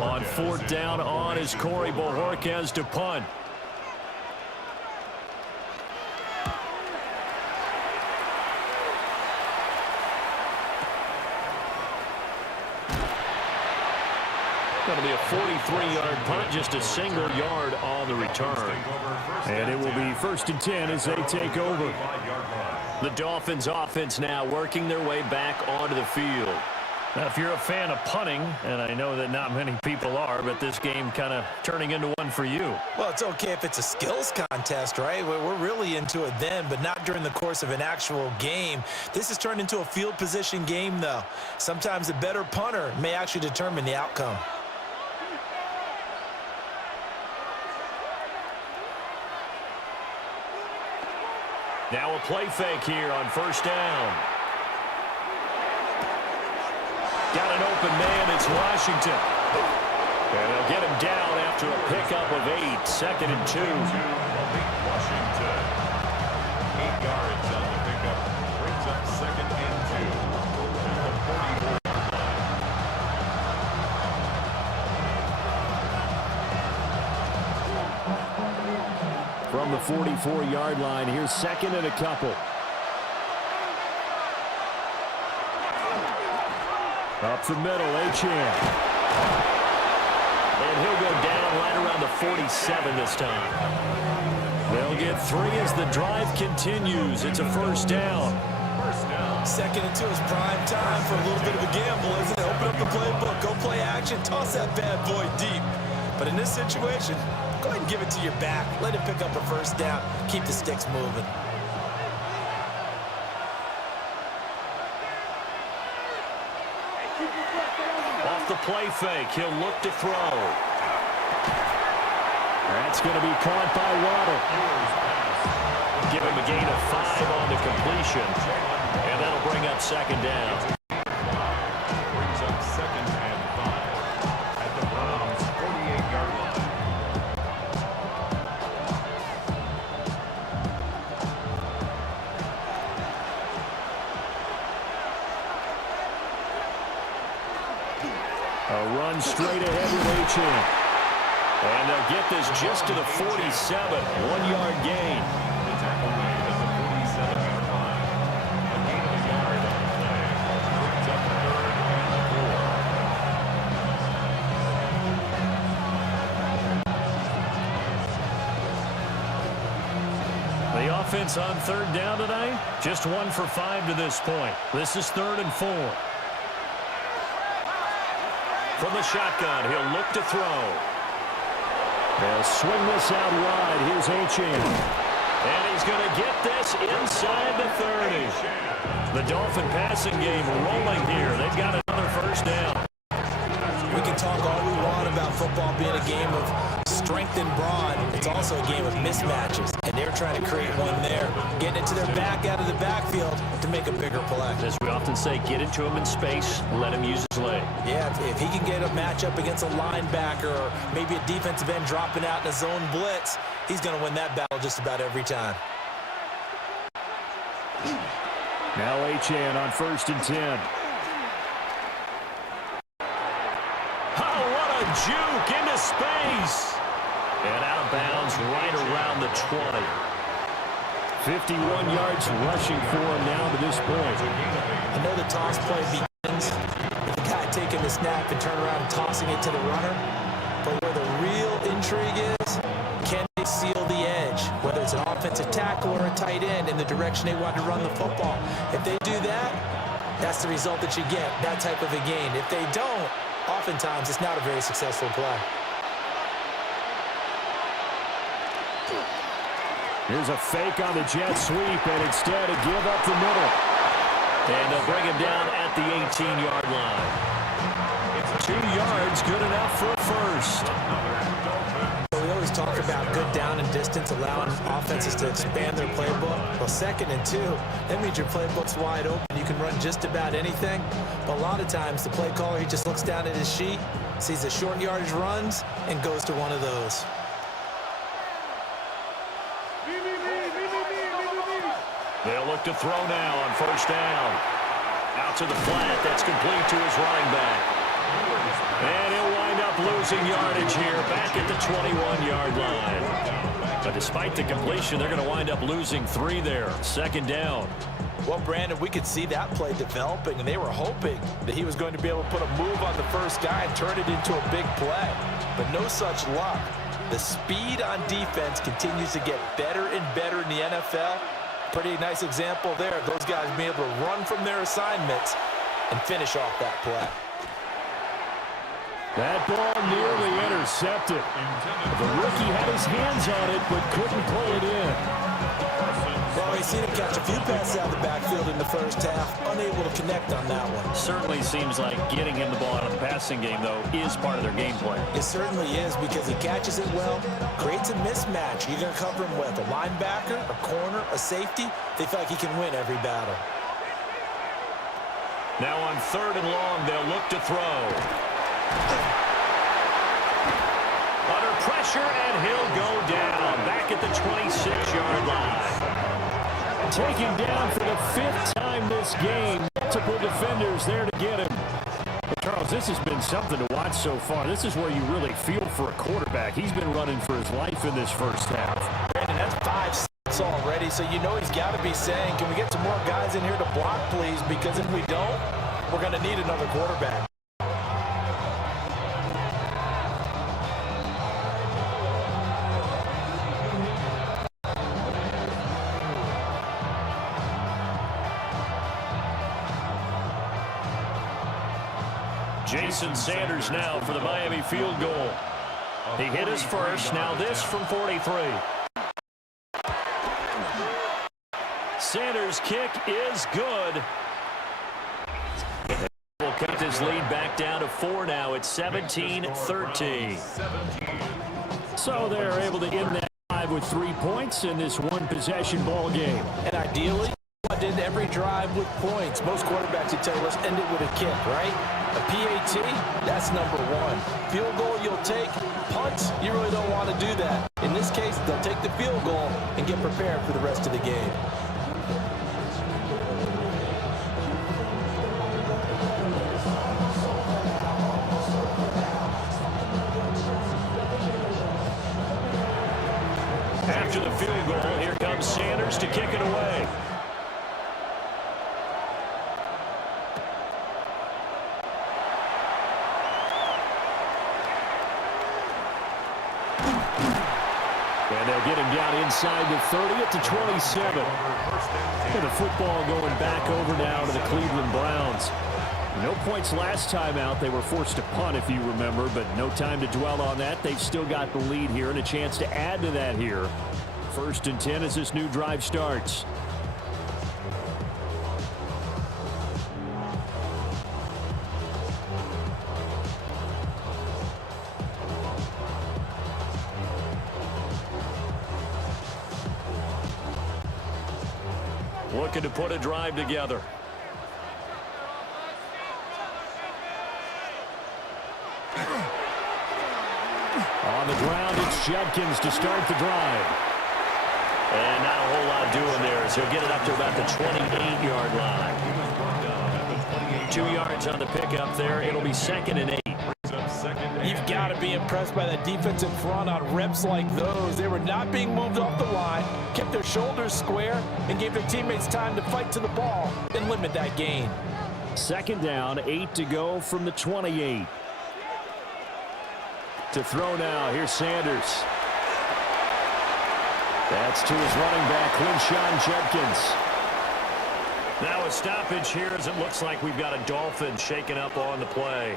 On 4th down on is Corey Bojorquez to punt. That'll be a 43-yard punt, just a single yard on the return. And it will be 1st and 10 as they take over. The Dolphins offense now working their way back onto the field. Now, if you're a fan of punting, and I know that not many people are, but this game kind of turning into one for you. Well, it's okay if it's a skills contest, right? We're really into it then, but not during the course of an actual game. This has turned into a field position game, though. Sometimes the better punter may actually determine the outcome. Now a play fake here on 1st down. Got an open man, it's Washington. And they'll get him down after a pickup of 8, 2nd and 2. Washington. 8 yards on the pickup. Brings up 2nd and 2. From the 44-yard line, here's 2nd and a couple. Up the middle, Achane. And he'll go down right around the 47 this time. They'll get 3 as the drive continues. It's a 1st down. 2nd and 2 is prime time for a little bit of a gamble, isn't it? Open up the playbook, go play action, toss that bad boy deep. But in this situation, go ahead and give it to your back. Let him pick up a 1st down. Keep the sticks moving. Off the play fake, he'll look to throw. That's going to be caught by Waddle. Give him a gain of 5 on the completion. And that'll bring up 2nd down. Brings up 2nd and 5 at the Browns' 48-yard line. A run straight ahead with Achane. And they'll get this just to the 47. 1-yard gain. The tackle made at the 47-yard line. A gain of a yard on the play. Brings up 3rd and 4. The offense on 3rd down tonight, just 1 for 5 to this point. This is 3rd and 4. From the shotgun, he'll look to throw. They'll swing this out wide. Here's Achane. And he's going to get this inside the 30. The Dolphin passing game rolling here. They've got another 1st down. We can talk all we want about football being a game of strength and brawn. It's also a game of mismatches, and they're trying to create one there. Getting it to their back out of the backfield to make a bigger play. As we often say, get into him in space, let him use his leg. Yeah, if he can get a matchup against a linebacker or maybe a defensive end dropping out in a zone blitz, he's going to win that battle just about every time. Now Achane on 1st and 10. Oh, what a juke into space. And out of bounds right around the 20. 51 yards rushing for him now to this point. I know the toss play begins with the guy taking the snap and turn around and tossing it to the runner. But where the real intrigue is, can they seal the edge? Whether it's an offensive tackle or a tight end in the direction they want to run the football. If they do that, that's the result that you get, that type of a gain. If they don't, oftentimes it's not a very successful play. Here's a fake on the jet sweep, and instead a give up the middle. And they'll bring him down at the 18-yard line. It's 2 yards, good enough for a 1st. We always talk about good down and distance, allowing offenses to expand their playbook. Well, 2nd and 2, that means your playbook's wide open. You can run just about anything. But a lot of times, the play caller, he just looks down at his sheet, sees the short yardage runs, and goes to one of those. They'll look to throw now on 1st down. Out to the flat. That's complete to his running back. And he'll wind up losing yardage here back at the 21-yard line. But despite the completion, they're going to wind up losing 3 there. 2nd down. Well, Brandon, we could see that play developing, and they were hoping that he was going to be able to put a move on the first guy and turn it into a big play. But no such luck. The speed on defense continues to get better and better in the NFL. Pretty nice example there of those guys being able to run from their assignments and finish off that play. That ball nearly intercepted. The rookie had his hands on it but couldn't pull it in. Well, we've seen him catch a few passes out of the backfield in the first half, unable to connect on that one. Certainly seems like getting him the ball out of the passing game, though, is part of their game plan. It certainly is because he catches it well, creates a mismatch. You're going to cover him with a linebacker, a corner, a safety. They feel like he can win every battle. Now on 3rd and long, they'll look to throw. Under pressure, and he'll go down back at the 26-yard line. Taken down for the 5th time this game. Multiple defenders there to get him. But Charles, this has been something to watch so far. This is where you really feel for a quarterback. He's been running for his life in this first half. Brandon, that's 5 sacks already, so you know he's got to be saying, can we get some more guys in here to block, please? Because if we don't, we're going to need another quarterback. Jason Sanders now for the Miami field goal. He hit his first. Now this from 43. Sanders' kick is good. Will cut his lead back down to 4 now. It's 17-13. So they're able to end that drive with 3 points in this one-possession ball game. And ideally, I did every drive with points. Most quarterbacks, you tell you, let's end it with a kick, right? A PAT, that's number 1. Field goal, you'll take. Punt, you really don't want to do that. In this case, they'll take the field goal and get prepared for the rest of the game. After the field goal, here comes Sanders to kick it away. And they'll get him down inside the 30 at the 27. And the football going back over now to the Cleveland Browns. No points last time out. They were forced to punt, if you remember, but no time to dwell on that. They've still got the lead here and a chance to add to that here. 1st and 10 as this new drive starts. Looking to put a drive together. On the ground, it's Judkins to start the drive. And not a whole lot doing there as he'll get it up to about the 28-yard line. 2 yards on the pickup there. It'll be 2nd and 8. You've got to be impressed by that defensive front on reps like those. They were not being moved off the line, kept their shoulders square, and gave their teammates time to fight to the ball and limit that gain. 2nd down, 8 to go from the 28. To throw now, here's Sanders. That's to his running back, Quinshon Judkins. Now a stoppage here as it looks like we've got a Dolphin shaken up on the play.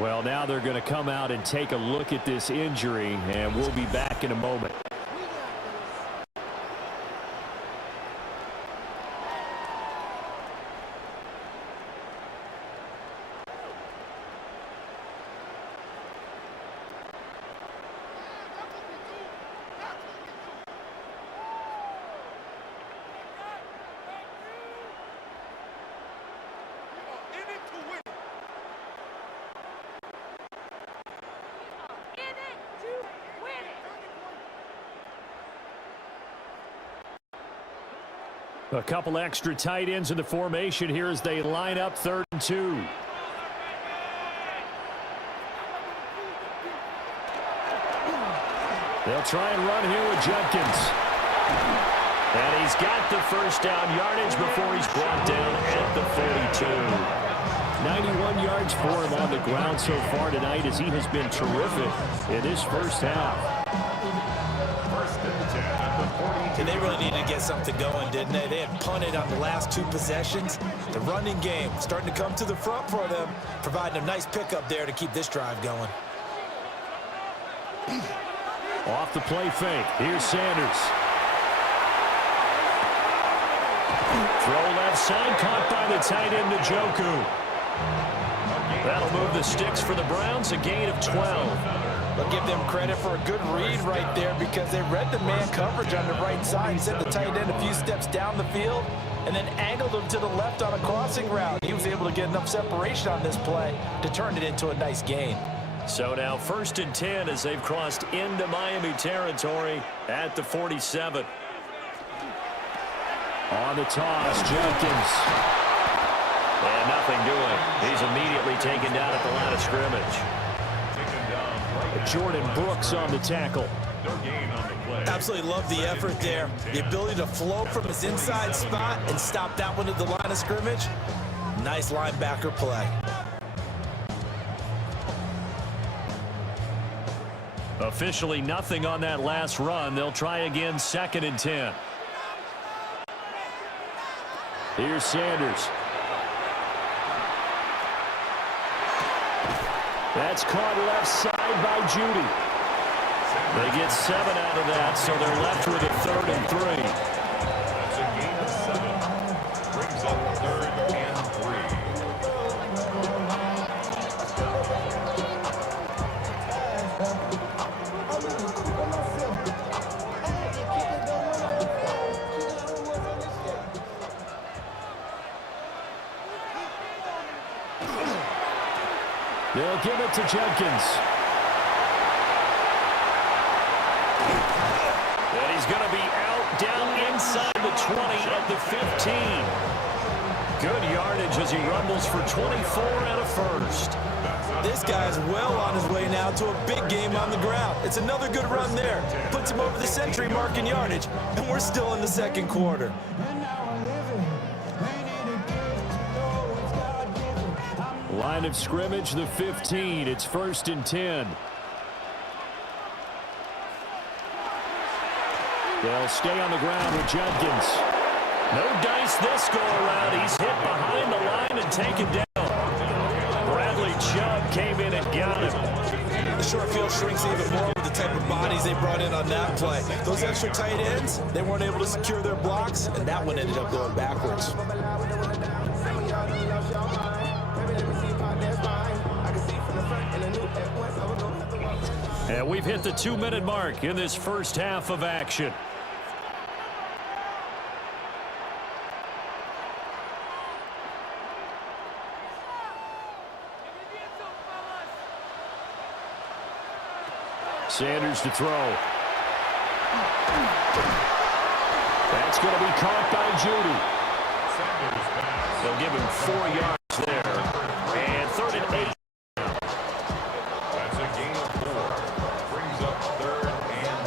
Well, now they're going to come out and take a look at this injury, and we'll be back in a moment. A couple extra tight ends in the formation here as they line up 3rd and 2. They'll try and run here with Judkins. And he's got the first down yardage before he's brought down at the 42. 91 yards for him on the ground so far tonight as he has been terrific in this first half. First and 10 at the 42. And they really needed to get something going, didn't they? They had punted on the last 2 possessions. The running game starting to come to the front for them, providing a nice pickup there to keep this drive going. Off the play fake. Here's Sanders. Throw left side, caught by the tight end Njoku. That'll move the sticks for the Browns, a gain of 12. I'll give them credit for a good read right there because they read the man coverage on the right side and sent the tight end a few steps down the field and then angled him to the left on a crossing route. He was able to get enough separation on this play to turn it into a nice gain. So now first and 10 as they've crossed into Miami territory at the 47. On the toss, Jenkins. And nothing doing. He's immediately taken down at the line of scrimmage. Jordan Brooks on the tackle. Absolutely love the effort there. The ability to float from his inside spot and stop that one at the line of scrimmage. Nice linebacker play. Officially nothing on that last run. They'll try again, second and 10. Here's Sanders. That's caught left side by Judy. They get 7 out of that, so they're left with a 3rd and 3. That's a gain of 7. Brings up 3rd and 3. They'll give it to Jenkins. And he's going to be out down inside the 20 at the 15. Good yardage as he rumbles for 24 and a first. This guy's well on his way now to a big game on the ground. It's another good run there. Puts him over the century mark in yardage, and we're still in the second quarter. Line of scrimmage, the 15. It's first and 10. They'll stay on the ground with Jenkins. No dice this go around. He's hit behind the line and taken down. Bradley Chubb came in and got him. The short field shrinks even more with the type of bodies they brought in on that play. Those extra tight ends, they weren't able to secure their blocks, and that one ended up going backwards. And we've hit the 2-minute mark in this first half of action. Sanders to throw. That's going to be caught by Judy. They'll give him 4 yards there. And 3rd and 8. That's a gain of 4. Brings up 3rd and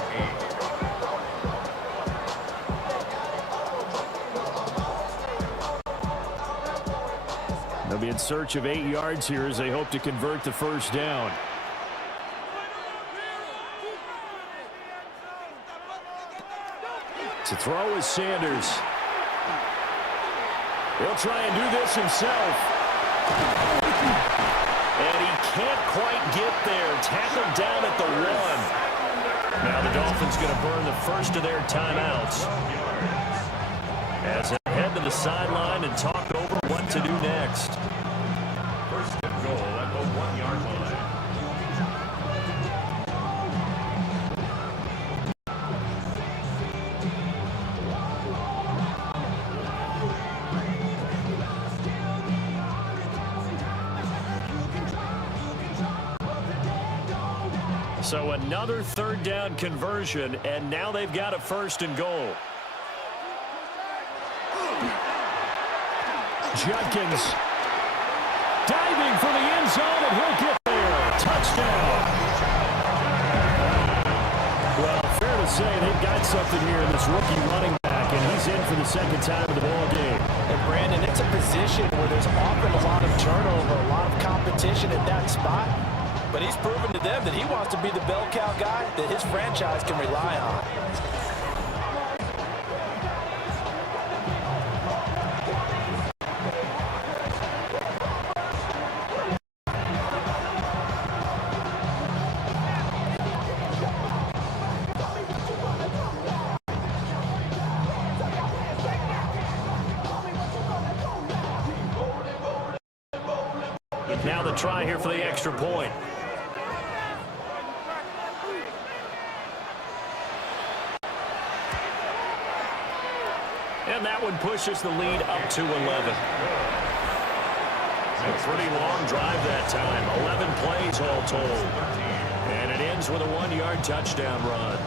8. They'll be in search of 8 yards here as they hope to convert the first down. To throw is Sanders. He'll try and do this himself. And he can't quite get there. Tackled down at the 1. Now the Dolphins going to burn the first of their timeouts as they head to the sideline and talk over what to do next. First and goal at the 1-yard line. So another 3rd down conversion, and now they've got a 1st and goal. Jenkins diving for the end zone, and he'll get there. Touchdown. Well, fair to say they've got something here in this rookie running back, and is in for the second time in the ball game. And Brandon, it's a position where there's often a lot of turnover, a lot of competition at that spot. But he's proven to them that he wants to be the bell cow guy that his franchise can rely on. Now the try here for the extra point. And that one pushes the lead up to 11. A pretty long drive that time. 11 plays all told. And it ends with a 1-yard touchdown run.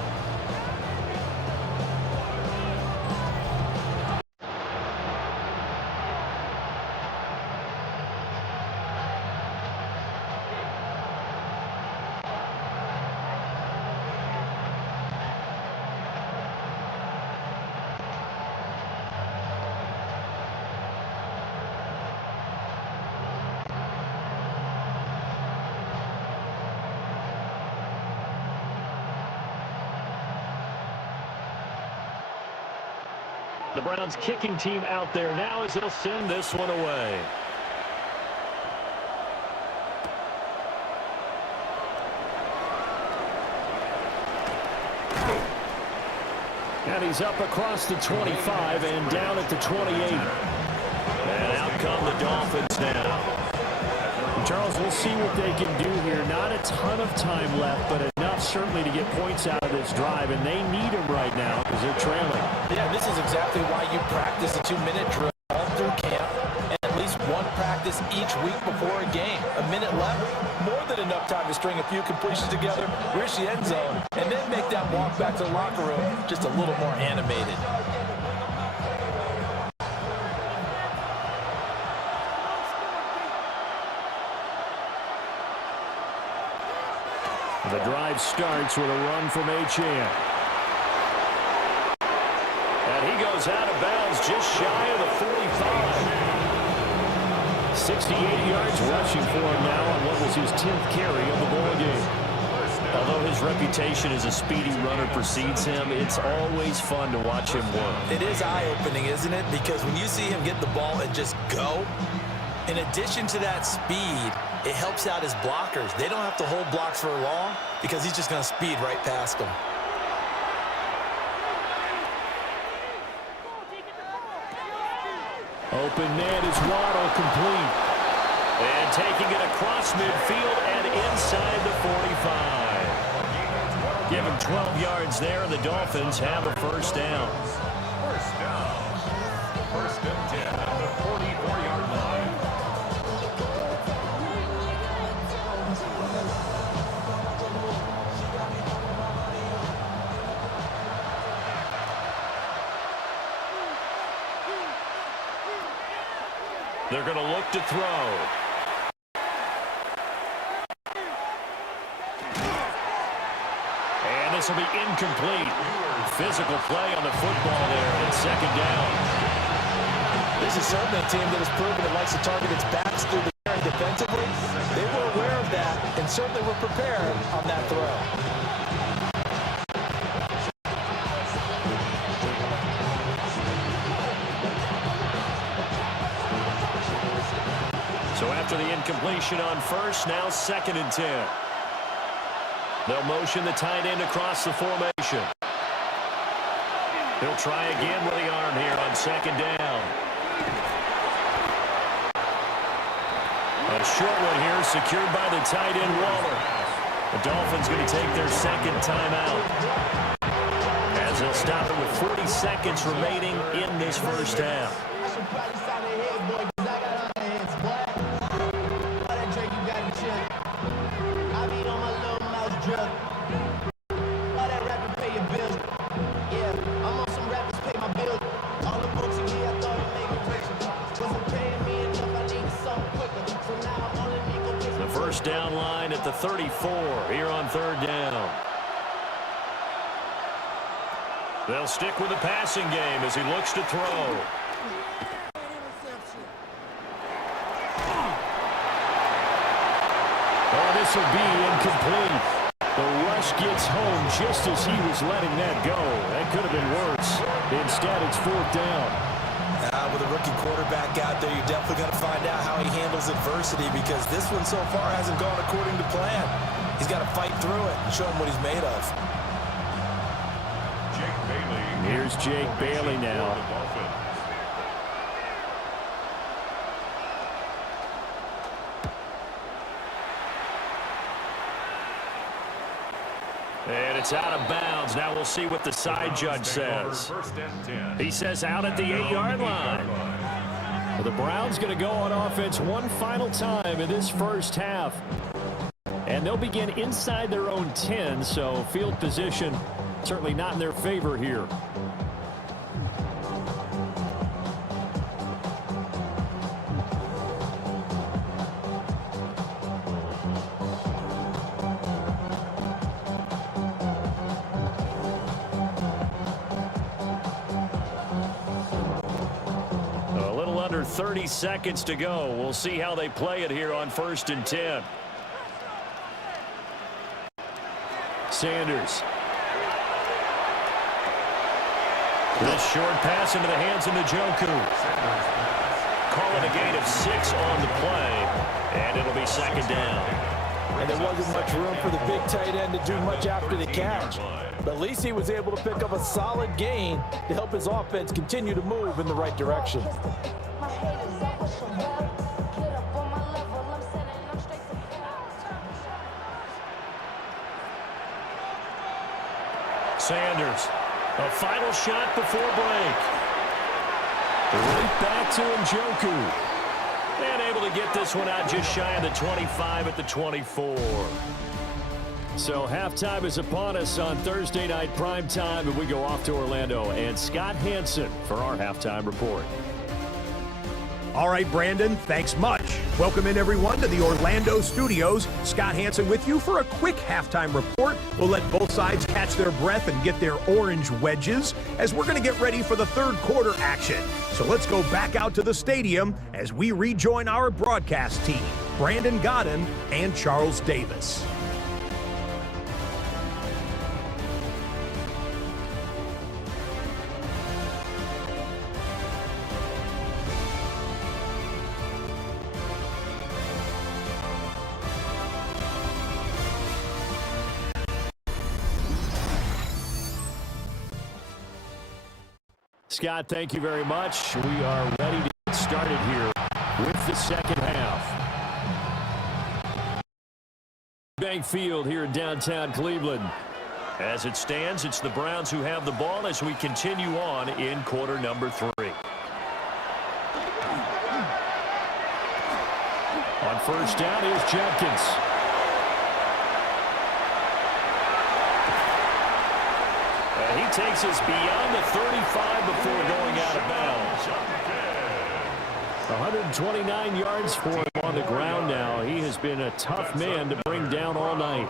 The Browns kicking team out there now as they'll send this one away. And he's up across the 25 and down at the 28. And out come the Dolphins now. Charles, we'll see what they can do here. Not a ton of time left, but enough certainly to get points out of this drive, and they need them right now because they're trailing. Yeah, this is exactly why you practice a 2-minute drill all through camp, and at least one practice each week before a game. A minute left, more than enough time to string a few completions together, reach the end zone, and then make that walk back to the locker room just a little more animated. The drive starts with a run from Achane. And he goes out of bounds just shy of the 45. 68 yards rushing for him now on what was his 10th carry of the ball game. Although his reputation as a speedy runner precedes him, it's always fun to watch him work. It is eye-opening, isn't it? Because when you see him get the ball and just go, in addition to that speed, it helps out his blockers. They don't have to hold blocks for long because he's just going to speed right past them. Open man is Waddle, complete. And taking it across midfield and inside the 45. Give him 12 yards there, and the Dolphins have a first down. First down. First and 10 at the 44-yard line. They're going to look to throw. And this will be incomplete. Physical play on the football there, and second down. This is certainly a team that has proven it likes to target its backs through the air defensively. They were aware of that and certainly were prepared on that throw. So after the incompletion on first, now second and 10. They'll motion the tight end across the formation. He'll try again with the arm here on second down. A short one here secured by the tight end Waller. The Dolphins going to take their second timeout, as they'll stop it with 40 seconds remaining in this first half. First down line at the 34 here on third down. They'll stick with the passing game as he looks to throw. Oh, this will be incomplete. The rush gets home just as he was letting that go. That could have been worse. Instead, it's 4th down. With a rookie quarterback out there, you're definitely going to find out how he handles adversity because this one so far hasn't gone according to plan. He's got to fight through it and show him what he's made of. Here's Jake Bailey now. And it's out of bounds. Now we'll see what the side judge says. He says out at the 8-yard line. Well, the Browns going to go on offense one final time in this first half. And they'll begin inside their own 10, so field position certainly not in their favor here. A little under 30 seconds to go. We'll see how they play it here on 1st and 10. Sanders. This short pass into the hands of Njoku. Call it a gain of 6 on the play, and it'll be 2nd down. And there wasn't much room for the big tight end to do much after the catch. But at least he was able to pick up a solid gain to help his offense continue to move in the right direction. Sanders, a final shot before break. Right back to Njoku. And able to get this one out just shy of the 25 at the 24. So halftime is upon us on Thursday night primetime, and we go off to Orlando. And Scott Hansen for our halftime report. All right, Brandon, thanks much. Welcome in, everyone, to the Orlando studios. Scott Hansen with you for a quick halftime report. We'll let both sides catch their breath and get their orange wedges as we're going to get ready for the third quarter action. So let's go back out to the stadium as we rejoin our broadcast team, Brandon Godden and Charles Davis. Scott, thank you very much. We are ready to get started here with the second half. Bank Field here in downtown Cleveland. As it stands, it's the Browns who have the ball as we continue on in quarter number 3. On 1st down is Jenkins. He takes us beyond the 35 before going out of bounds. 129 yards for him on the ground now. He has been a tough man to bring down all night.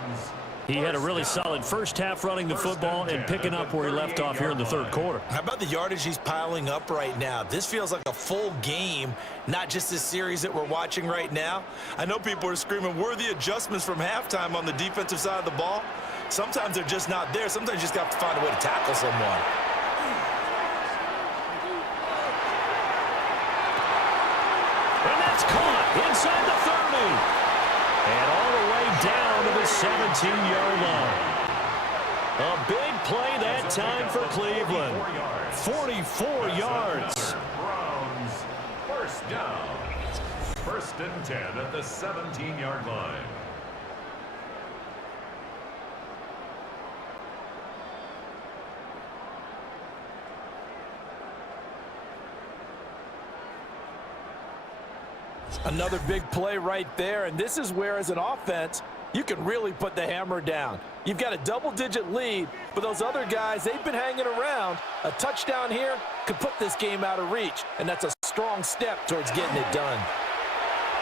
He had a really solid first half running the football and picking up where he left off here in the third quarter. How about the yardage he's piling up right now? This feels like a full game, not just this series that we're watching right now. I know people are screaming, worthy adjustments from halftime on the defensive side of the ball. Sometimes they're just not there. Sometimes you just got to find a way to tackle someone. And that's caught inside the 30. And all the way down to the 17-yard line. A big play that time for Cleveland. 44 yards. Browns, 1st down. 1st and 10 at the 17-yard line. Another big play right there, and this is where, as an offense, you can really put the hammer down. You've got a double-digit lead, but those other guys, they've been hanging around. A touchdown here could put this game out of reach, and that's a strong step towards getting it done.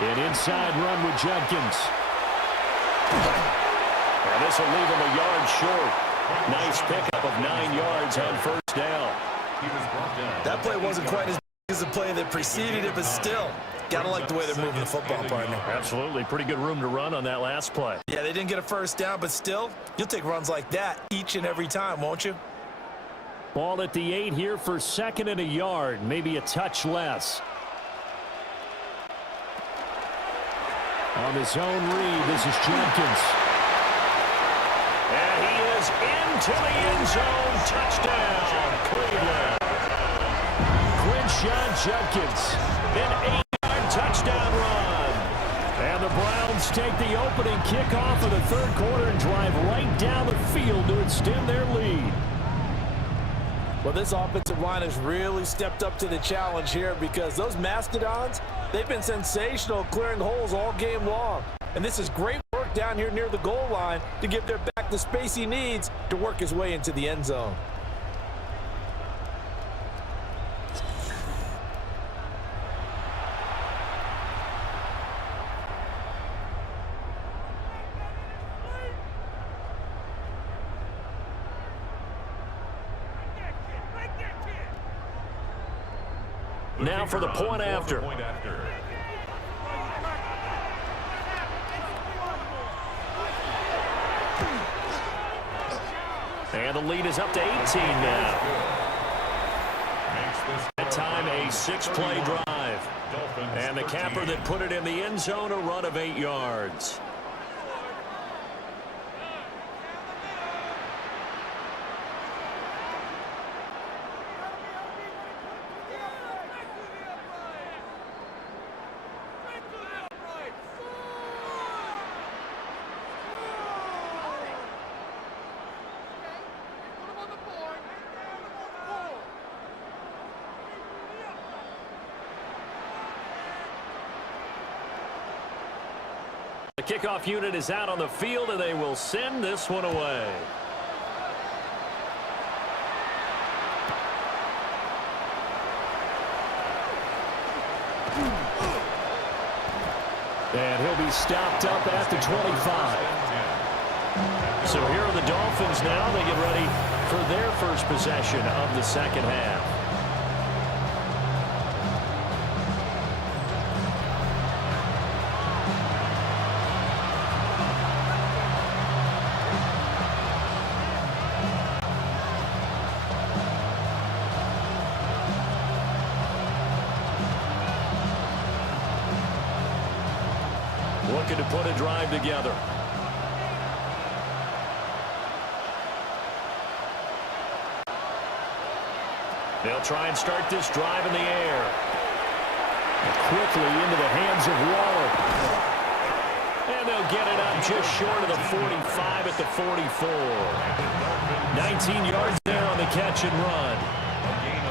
An inside run with Jenkins. And this will leave him a yard short. Nice pickup of 9 yards on first down. That play wasn't quite as big as the play that preceded it, but still, gotta like the way they're moving the football, partner. Absolutely. Pretty good room to run on that last play. Yeah, they didn't get a first down, but still, you'll take runs like that each and every time, won't you? Ball at the 8 here for 2nd and a yard, maybe a touch less. On his own read, this is Jenkins. And he is into the end zone. Touchdown, Cleveland. Quinshon Judkins, an 8-yard touchdown run. And the Browns take the opening kickoff of the third quarter and drive right down the field to extend their lead. Well, this offensive line has really stepped up to the challenge here because those Mastodons, they've been sensational clearing holes all game long. And this is great work down here near the goal line to give their back the space he needs to work his way into the end zone. Now for the point after. And the lead is up to 18 now. That time a 6-play drive. And the capper that put it in the end zone, a run of 8 yards. The kickoff unit is out on the field, and they will send this one away. And he'll be stopped up at the 25. So here are the Dolphins now. They get ready for their first possession of the second half. Looking to put a drive together. They'll try and start this drive in the air. Quickly into the hands of Waller. And they'll get it up just short of the 45 at the 44. 19 yards there on the catch and run.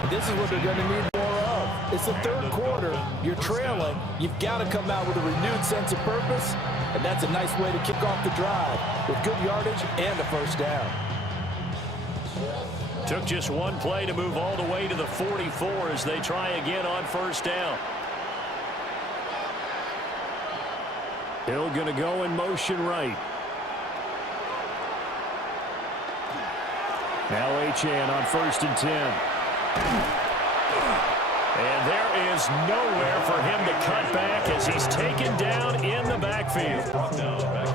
This is what they're going to need more of. It's the third quarter. You're trailing. You've got to come out with a renewed sense of purpose, and that's a nice way to kick off the drive with good yardage and a first down. Took just one play to move all the way to the 44 as they try again on first down. Hill going to go in motion right. Now Achane on 1st and 10. And there is nowhere for him to cut back as he's taken down in the backfield.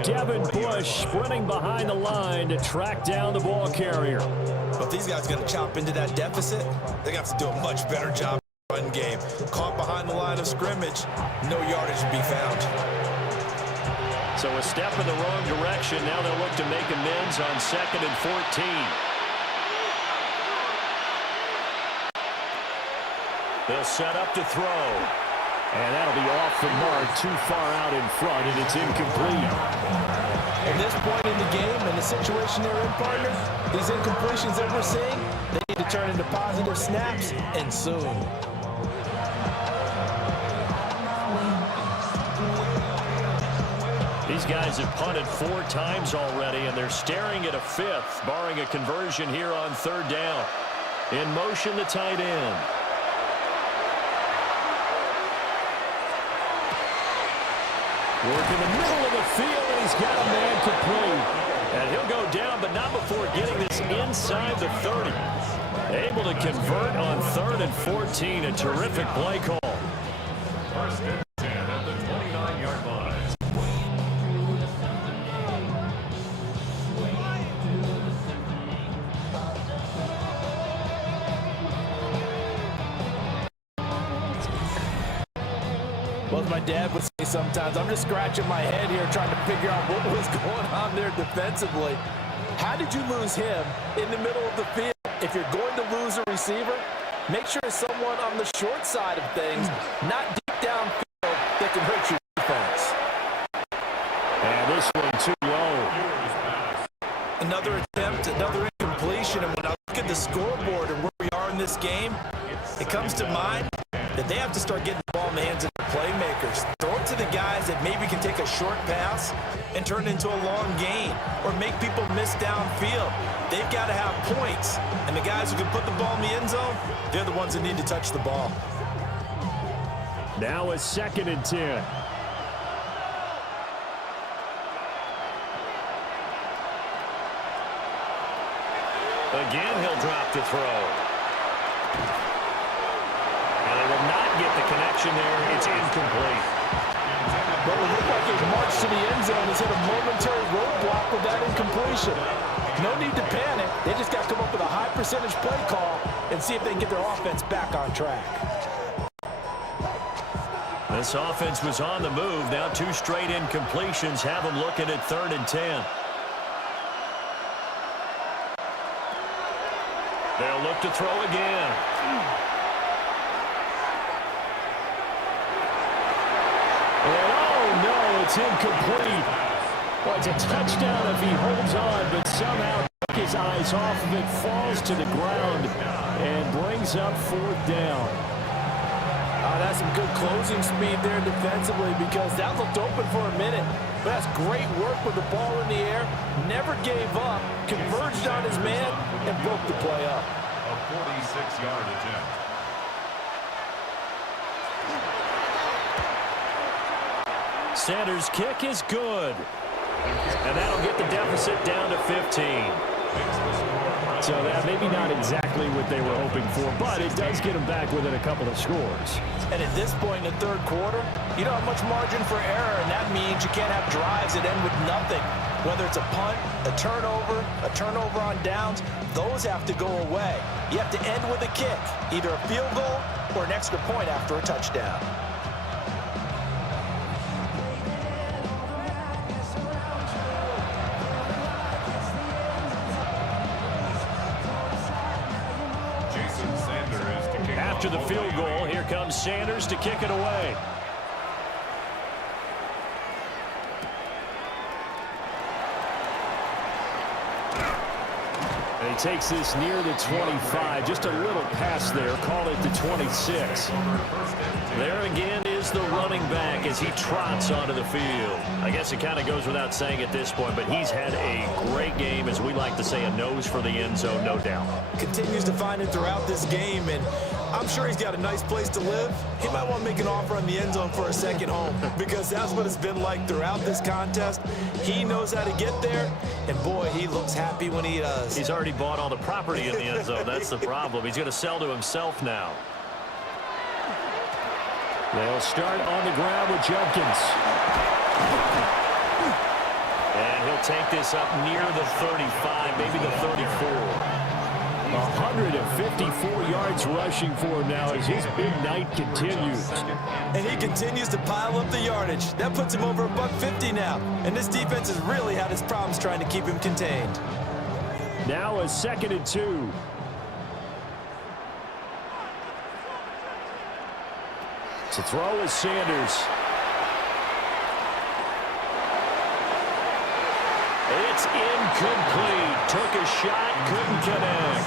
Devin Bush sprinting behind the line to track down the ball carrier. But these guys are going to chop into that deficit. They're going to have to do a much better job in the run game. Caught behind the line of scrimmage, no yardage to be found. So a step in the wrong direction. Now they'll look to make amends on 2nd and 14. They'll set up to throw. And that'll be off the mark, too far out in front, and it's incomplete. At this point in the game and the situation they're in, partner, these incompletions that we're seeing, they need to turn into positive snaps, and soon. These guys have punted 4 times already, and they're staring at a 5th, barring a conversion here on 3rd down. In motion, the tight end. Work in the middle of the field, and he's got a man complete. And he'll go down, but not before getting this inside the 30. Able to convert on 3rd and 14. A terrific play call. First and 10 at the 29-yard line. Well, as my dad would say sometimes, I'm just scratching my head here trying to figure out what was going on there defensively. How did you lose him in the middle of the field? If you're going to lose a receiver, make sure it's someone on the short side of things, not deep downfield, that can hurt your defense. And this one too low. Another attempt, another incompletion, and when I look at the scoreboard and where we are in this game, it comes to mind that they have to start getting the ball in the hands of the playmakers. Throw it to the guys that maybe can take a short pass and turn it into a long gain or make people miss downfield. They've got to have points, and the guys who can put the ball in the end zone, they're the ones that need to touch the ball. Now a 2nd and 10. Again, he'll drop to throw. And they will not get the connection there. It's incomplete. But it looked like his march to the end zone has hit a momentary roadblock with that incompletion. No need to panic. They just got to come up with a high percentage play call and see if they can get their offense back on track. This offense was on the move. Now 2 straight incompletions have them looking at 3rd and 10. They'll look to throw again. And oh no, it's incomplete. Well, it's a touchdown if he holds on, but somehow took his eyes off of it, falls to the ground, and brings up 4th down. That's some good closing speed there defensively because that looked open for a minute. But that's great work with the ball in the air. Never gave up, converged on his man, and broke the play up. A 46-yard attempt. Sanders' kick is good. And that'll get the deficit down to 15. So that maybe not exactly what they were hoping for, but it does get them back within a couple of scores. And at this point in the 3rd quarter, you don't have much margin for error, and that means you can't have drives that end with nothing. Whether it's a punt, a turnover on downs, those have to go away. You have to end with a kick, either a field goal or an extra point after a touchdown. After the field goal, here comes Sanders to kick it away. And he takes this near the 25, just a little pass there, call it the 26. There again is the running back as he trots onto the field. I guess it kind of goes without saying at this point, but he's had a great game, as we like to say, a nose for the end zone, no doubt. Continues to find it throughout this game, and I'm sure he's got a nice place to live. He might want to make an offer on the end zone for a second home because that's what it's been like throughout this contest. He knows how to get there, and boy, he looks happy when he does. He's already bought all the property in the end zone. That's the problem. He's going to sell to himself now. They'll start on the ground with Jenkins. And he'll take this up near the 35, maybe the 34. 154 yards rushing for him now as his big night continues. And he continues to pile up the yardage. That puts him over $150 now. And this defense has really had its problems trying to keep him contained. Now a 2nd and 2. To throw is Sanders. It's incomplete. Took a shot, couldn't connect.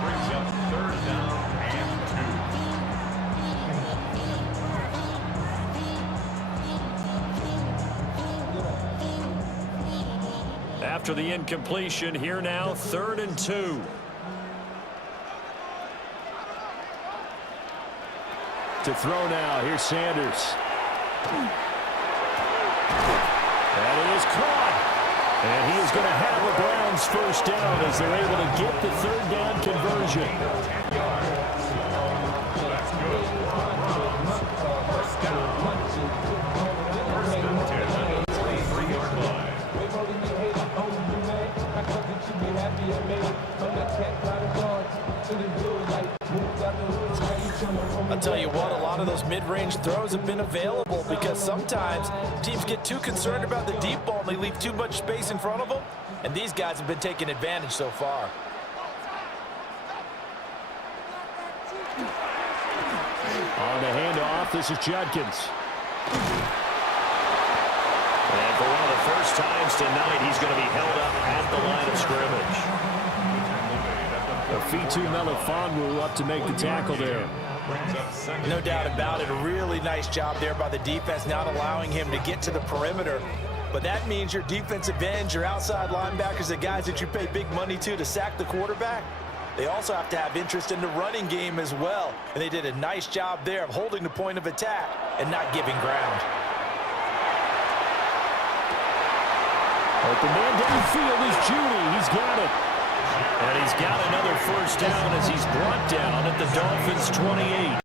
Brings up 3rd down and 2. After the incompletion, here now, 3rd and 2. To throw now, here's Sanders. And it is caught. And he is going to have a Browns first down as they're able to get the third down conversion. 10 yards. Let's go. First down. First and 10. 23-yard line. I'll tell you what, a lot of those mid-range throws have been available because sometimes teams get too concerned about the deep ball and they leave too much space in front of them, and these guys have been taking advantage so far. On the handoff, this is Judkins. And for one of the first times tonight, he's going to be held up at the line of scrimmage. Afitu Melifonwu up to make the tackle there. No doubt about it. A really nice job there by the defense, not allowing him to get to the perimeter. But that means your defensive ends, your outside linebackers, the guys that you pay big money to sack the quarterback, they also have to have interest in the running game as well. And they did a nice job there of holding the point of attack and not giving ground. But the man downfield is Judy. He's got it. And he's got another first down as he's brought down at the Dolphins' 28.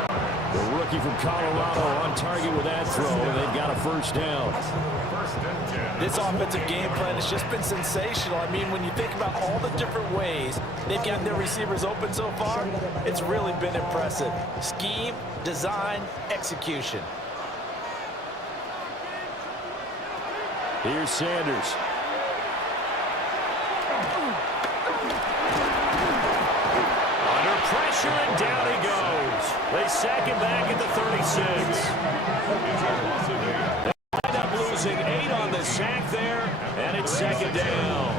The rookie from Colorado on target with that throw, and they've got a first down. This offensive game plan has just been sensational. I mean, when you think about all the different ways they've gotten their receivers open so far, it's really been impressive. Scheme, design, execution. Here's Sanders. Pressure, and down he goes. They sack him back at the 36. They wind up losing 8 on the sack there, and it's second down.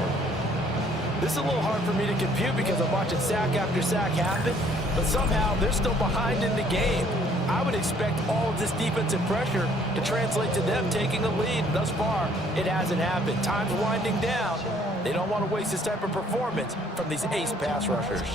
This is a little hard for me to compute because I'm watching sack after sack happen, but somehow they're still behind in the game. I would expect all of this defensive pressure to translate to them taking a lead. Thus far, it hasn't happened. Time's winding down. They don't want to waste this type of performance from these ace pass rushers.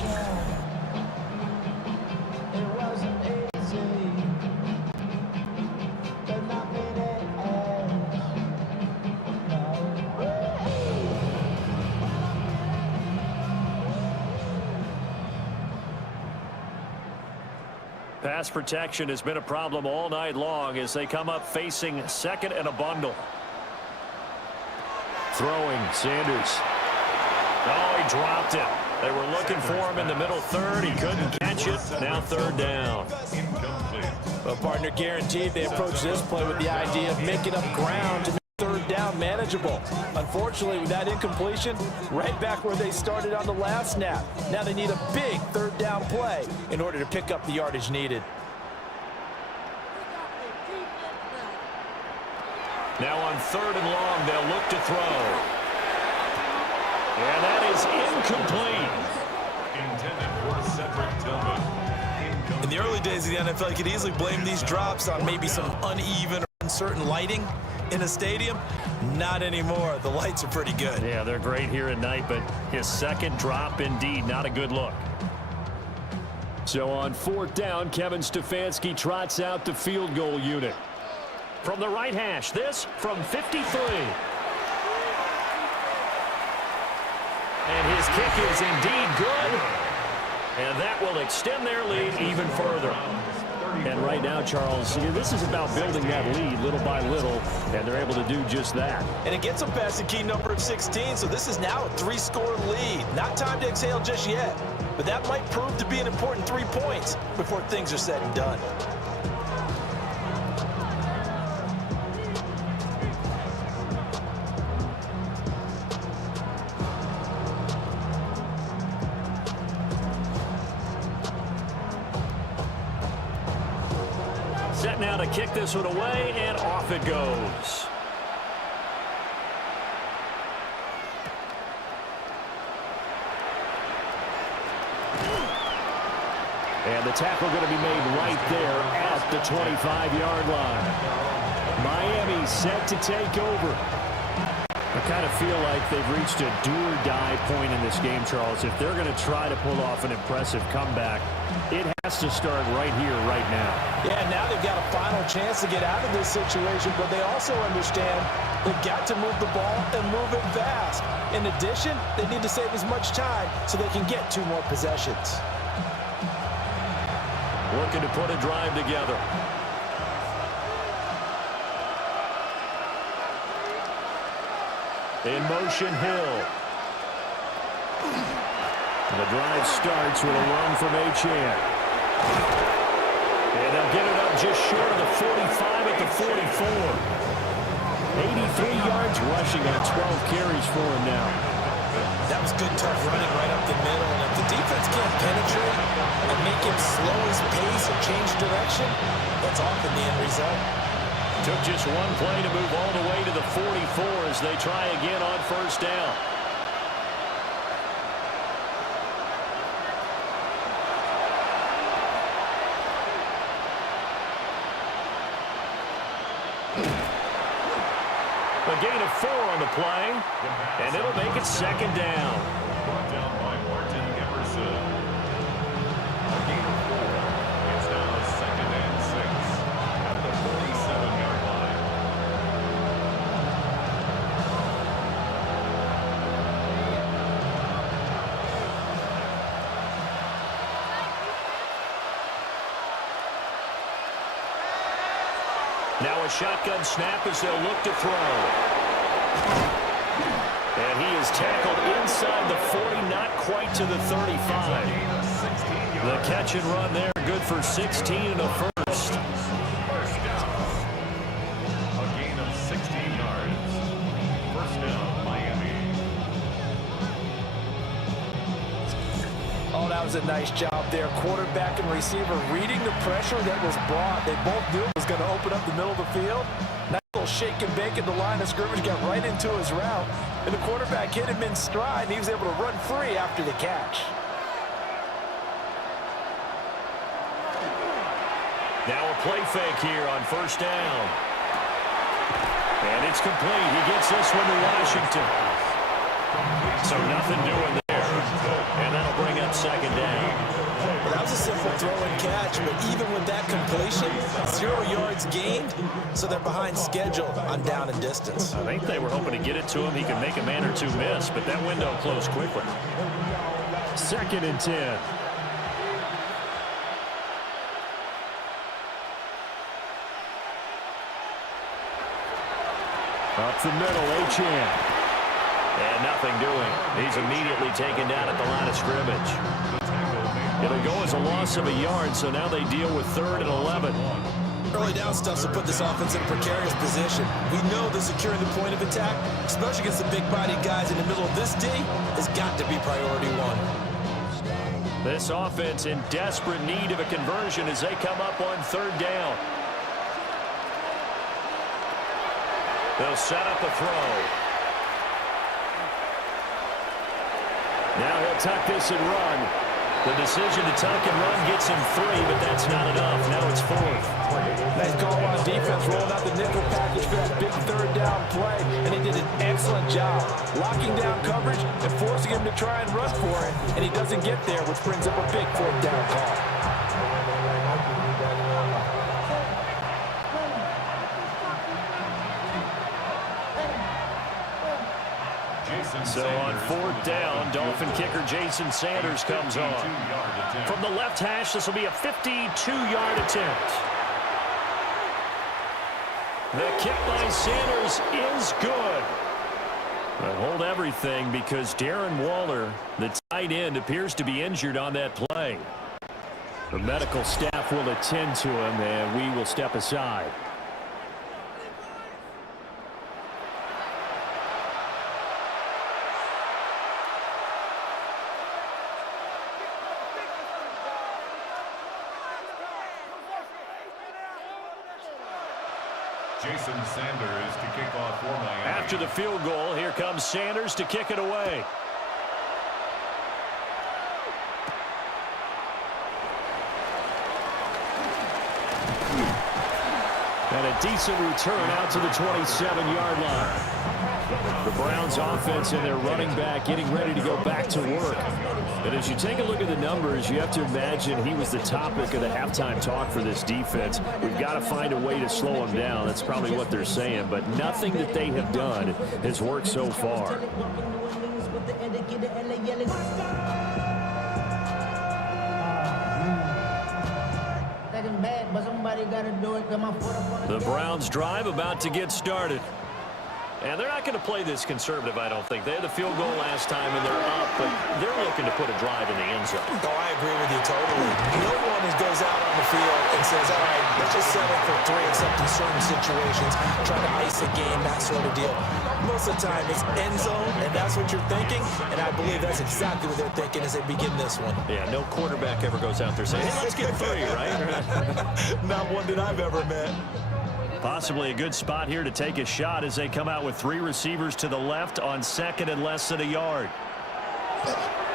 Pass protection has been a problem all night long as they come up facing second and a bundle. Throwing, Sanders. Oh, he dropped it. They were looking for him in the middle third. He couldn't catch it. Now third down. Well, partner, guaranteed they approach this play with the idea of making up ground to make third down manageable. Unfortunately, with that incompletion, right back where they started on the last snap. Now they need a big third down play in order to pick up the yardage needed. Now on third and long, they'll look to throw. And that is incomplete. Intended for Cedric Tillman. In the early days of the NFL, you could easily blame these drops on maybe some uneven or uncertain lighting in a stadium. Not anymore. The lights are pretty good. Yeah, they're great here at night, but his second drop, indeed, not a good look. So on fourth down, Kevin Stefanski trots out the field goal unit. From the right hash, this from 53. And his kick is indeed good. And that will extend their lead even further. And right now, Charles, this is about building that lead little by little, and they're able to do just that. And it gets them past the key number of 16, so this is now a 3-score lead. Not time to exhale just yet, but that might prove to be an important 3 points before things are said and done. Set now to kick this one away, and off it goes. And the tackle going to be made right there at the 25-yard line. Miami set to take over. I kind of feel like they've reached a do-or-die point in this game, Charles. If they're going to try to pull off an impressive comeback, it has to start right here, right now. Yeah, now they've got a final chance to get out of this situation, but they also understand they've got to move the ball and move it fast. In addition, they need to save as much time so they can get 2 more possessions. Looking to put a drive together. In motion, Hill. The drive starts with a run from Achane. And they'll get it up just short of the 45 at the 44. 83 yards rushing on 12 carries for him now. That was good, tough running right up the middle. And if the defense can't penetrate and make him slow his pace or change direction, that's often the end result. Took just one play to move all the way to the 44 as they try again on first down. A gain of 4 on the play, and it'll make it second down. Brought down by Martin Emerson. A gain of 4. It's now 2nd and 6 at the 47-yard line. Now a shotgun snap as they'll look to throw. And he is tackled inside the 40, not quite to the 35. The catch and run there, good for 16 and a first. First down. A gain of 16 yards. First down, Miami. Oh, that was a nice job there. Quarterback and receiver reading the pressure that was brought. They both knew it was going to open up the middle of the field. Nice little shake and bake at the line of scrimmage, got right into his route. And the quarterback hit him in stride, and he was able to run free after the catch. Now a play fake here on first down. And it's complete. He gets this one to Washington. So nothing doing there. And that'll bring up second down. Well, that was a simple throw and catch, but even with that completion, 0 yards gained, so they're behind schedule on down and distance. I think they were hoping to get it to him. He could make a man or 2 miss, but that window closed quickly. 2nd and 10. Up the middle, Achane. And nothing doing. He's immediately taken down at the line of scrimmage. It'll go as a loss of a yard, so now they deal with 3rd and 11. Early down stuff's to put this offense in a precarious position. We know that securing the point of attack, especially against the big-bodied guys in the middle of this D, has got to be priority 1. This offense in desperate need of a conversion as they come up on 3rd down. They'll set up a throw. Now he'll tuck this and run. The decision to tuck and run gets him 3, but that's not enough. Now it's 4th. Nice call on defense, rolling out the nickel package for that big 3rd down play, and he did an excellent job locking down coverage and forcing him to try and run for it, and he doesn't get there, which brings up a big 4th down call. So on 4th down, Dolphin kicker Jason Sanders comes on. From the left hash, this will be a 52-yard attempt. The kick by Sanders is good. But hold everything because Darren Waller, the tight end, appears to be injured on that play. The medical staff will attend to him, and we will step aside. Jason Sanders to kick off for Miami. After the field goal, here comes Sanders to kick it away. And a decent return out to the 27-yard line. The Browns offense and their running back getting ready to go back to work. And as you take a look at the numbers, you have to imagine he was the topic of the halftime talk for this defense. We've got to find a way to slow him down. That's probably what they're saying. But nothing that they have done has worked so far. The Browns drive about to get started. And they're not going to play this conservative, I don't think. They had the field goal last time, and they're up, but they're looking to put a drive in the end zone. Oh, I agree with you totally. No one goes out on the field and says, all right, let's just settle for 3 except in certain situations, try to ice a game, that sort of deal. Most of the time, it's end zone, and that's what you're thinking, and I believe that's exactly what they're thinking as they begin this one. Yeah, no quarterback ever goes out there saying, hey, let's get 3, right? Not one that I've ever met. Possibly a good spot here to take a shot as they come out with 3 receivers to the left on second and less than a yard.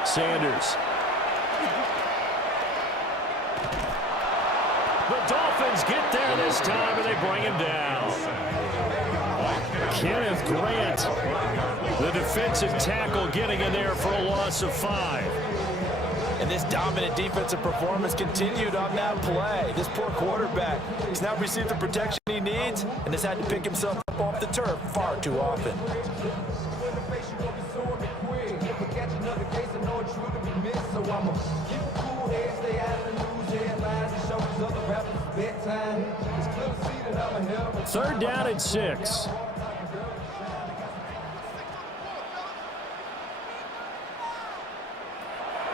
Sanders. The Dolphins get there this time, and they bring him down. Kenneth Grant, the defensive tackle, getting in there for a loss of 5. And this dominant defensive performance continued on that play. This poor quarterback has not received the protection he needs and has had to pick himself up off the turf far too often. Third down and 6.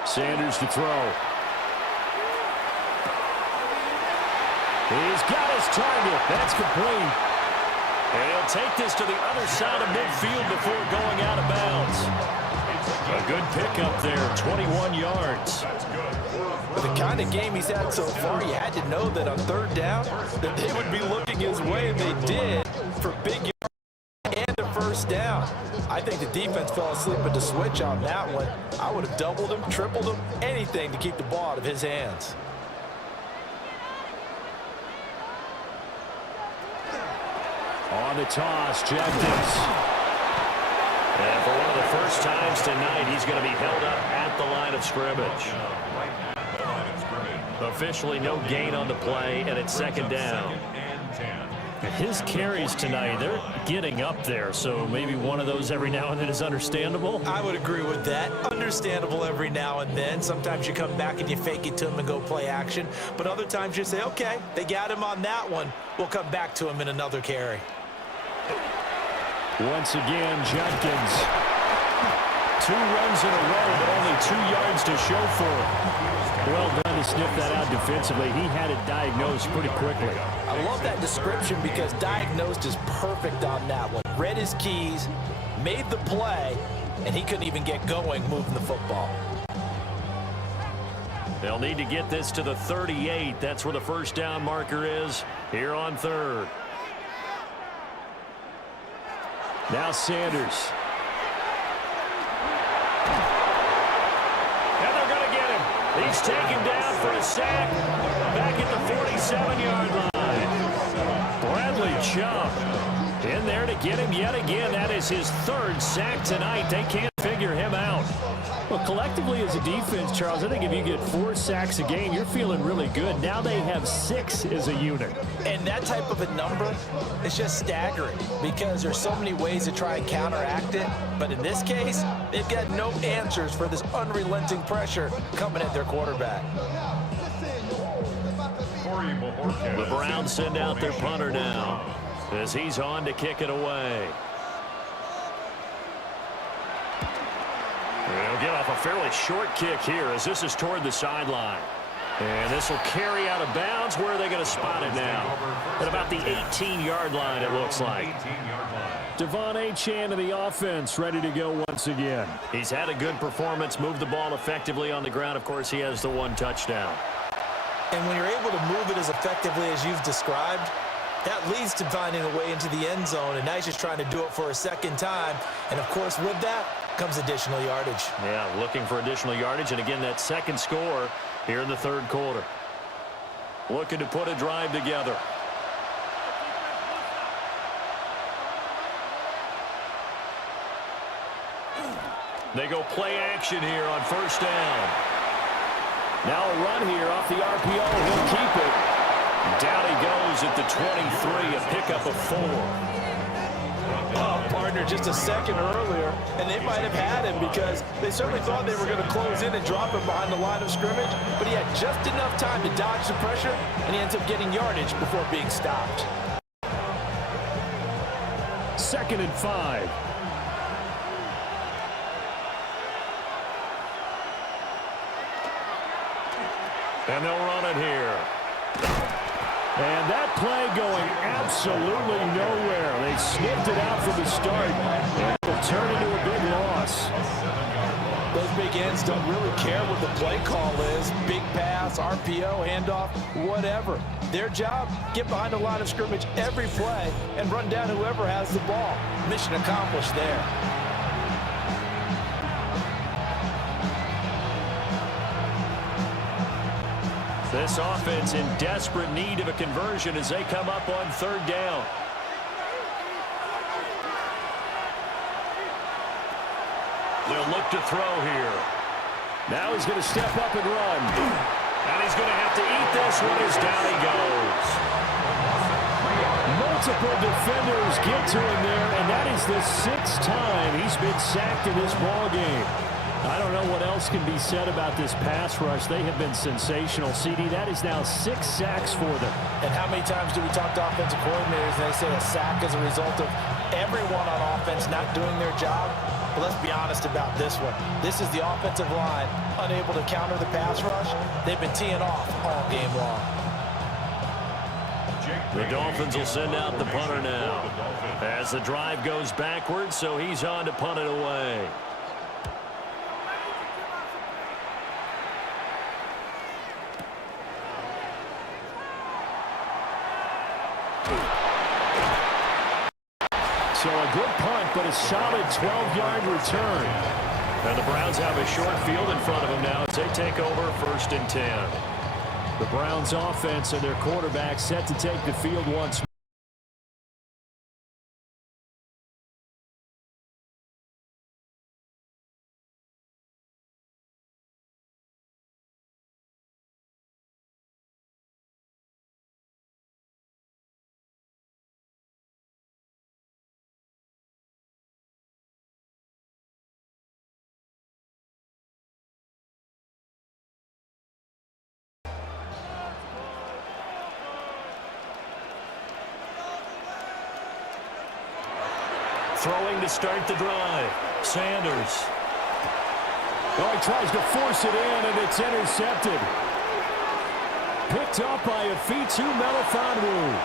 Sanders to throw. He's got his target. That's complete. And he'll take this to the other side of midfield before going out of bounds. A good pickup there, 21 yards. With the kind of game he's had so far, you had to know that on third down that they would be looking his way, and they did for big yards and a first down. I think the defense fell asleep at the switch on that one. I would have doubled him, tripled him, anything to keep the ball out of his hands. On the toss, Jenkins. And for one of the first times tonight, he's going to be held up at the line of scrimmage. Officially no gain on the play, and it's second down. His carries tonight, they're getting up there, so maybe one of those every now and then is understandable. I would agree with that. Understandable every now and then. Sometimes you come back and you fake it to him and go play action. But other times you say, okay, they got him on that one. We'll come back to him in another carry. Once again, Jenkins. 2 runs in a row, but only 2 yards to show for it. Well done to sniff that out defensively. He had it diagnosed pretty quickly. I love that description because diagnosed is perfect on that one. Read his keys, made the play, and he couldn't even get going moving the football. They'll need to get this to the 38. That's where the first down marker is here on third. Now Sanders. And they're going to get him. He's taken down for a sack back at the 47-yard line. Bradley Chubb in there to get him yet again. That is his 3rd sack tonight. They can't figure him out. Well, collectively as a defense, Charles, I think if you get 4 sacks a game, you're feeling really good. Now they have 6 as a unit. And that type of a number is just staggering because there's so many ways to try and counteract it. But in this case, they've got no answers for this unrelenting pressure coming at their quarterback. The Browns send out their punter now as he's on to kick it away. They'll get off a fairly short kick here as this is toward the sideline. And this will carry out of bounds. Where are they going to spot it now? At about the 18-yard line, it looks like. Devon Achane of the offense ready to go once again. He's had a good performance, moved the ball effectively on the ground. Of course, he has the 1 touchdown. And when you're able to move it as effectively as you've described, that leads to finding a way into the end zone, and now he's just trying to do it for a second time. And, of course, with that comes additional yardage. Yeah, looking for additional yardage, and again, that second score here in the 3rd quarter. Looking to put a drive together. They go play action here on first down. Now a run here off the RPO. He'll keep it. Down he goes at the 23, a pickup of 4. Oh, partner, just a second earlier, and they might have had him because they certainly thought they were going to close in and drop him behind the line of scrimmage, but he had just enough time to dodge the pressure, and he ends up getting yardage before being stopped. 2nd and 5. And they'll run it here. And that play going absolutely nowhere. They sniffed it out from the start, and it'll turn into a big loss. Those big ends don't really care what the play call is. Big pass, RPO, handoff, whatever. Their job, get behind the line of scrimmage every play and run down whoever has the ball. Mission accomplished there. This offense in desperate need of a conversion as they come up on 3rd down. They'll look to throw here. Now he's going to step up and run. And he's going to have to eat this one as down he goes. Multiple defenders get to him there, and that is the 6th time he's been sacked in this ballgame. I don't know what else can be said about this pass rush. They have been sensational. CD, that is now 6 sacks for them. And how many times do we talk to offensive coordinators and they say a sack is a result of everyone on offense not doing their job? But let's be honest about this one. This is the offensive line unable to counter the pass rush. They've been teeing off all game long. The Dolphins will send out the punter now as the drive goes backwards, so he's on to punt it away. So a good punt, but a solid 12-yard return. And the Browns have a short field in front of them now as they take over 1st and 10. The Browns offense and their quarterback set to take the field once more. Throwing to start the drive. Sanders. Oh, he tries to force it in, and it's intercepted. Picked up by Afitu Melifonwu.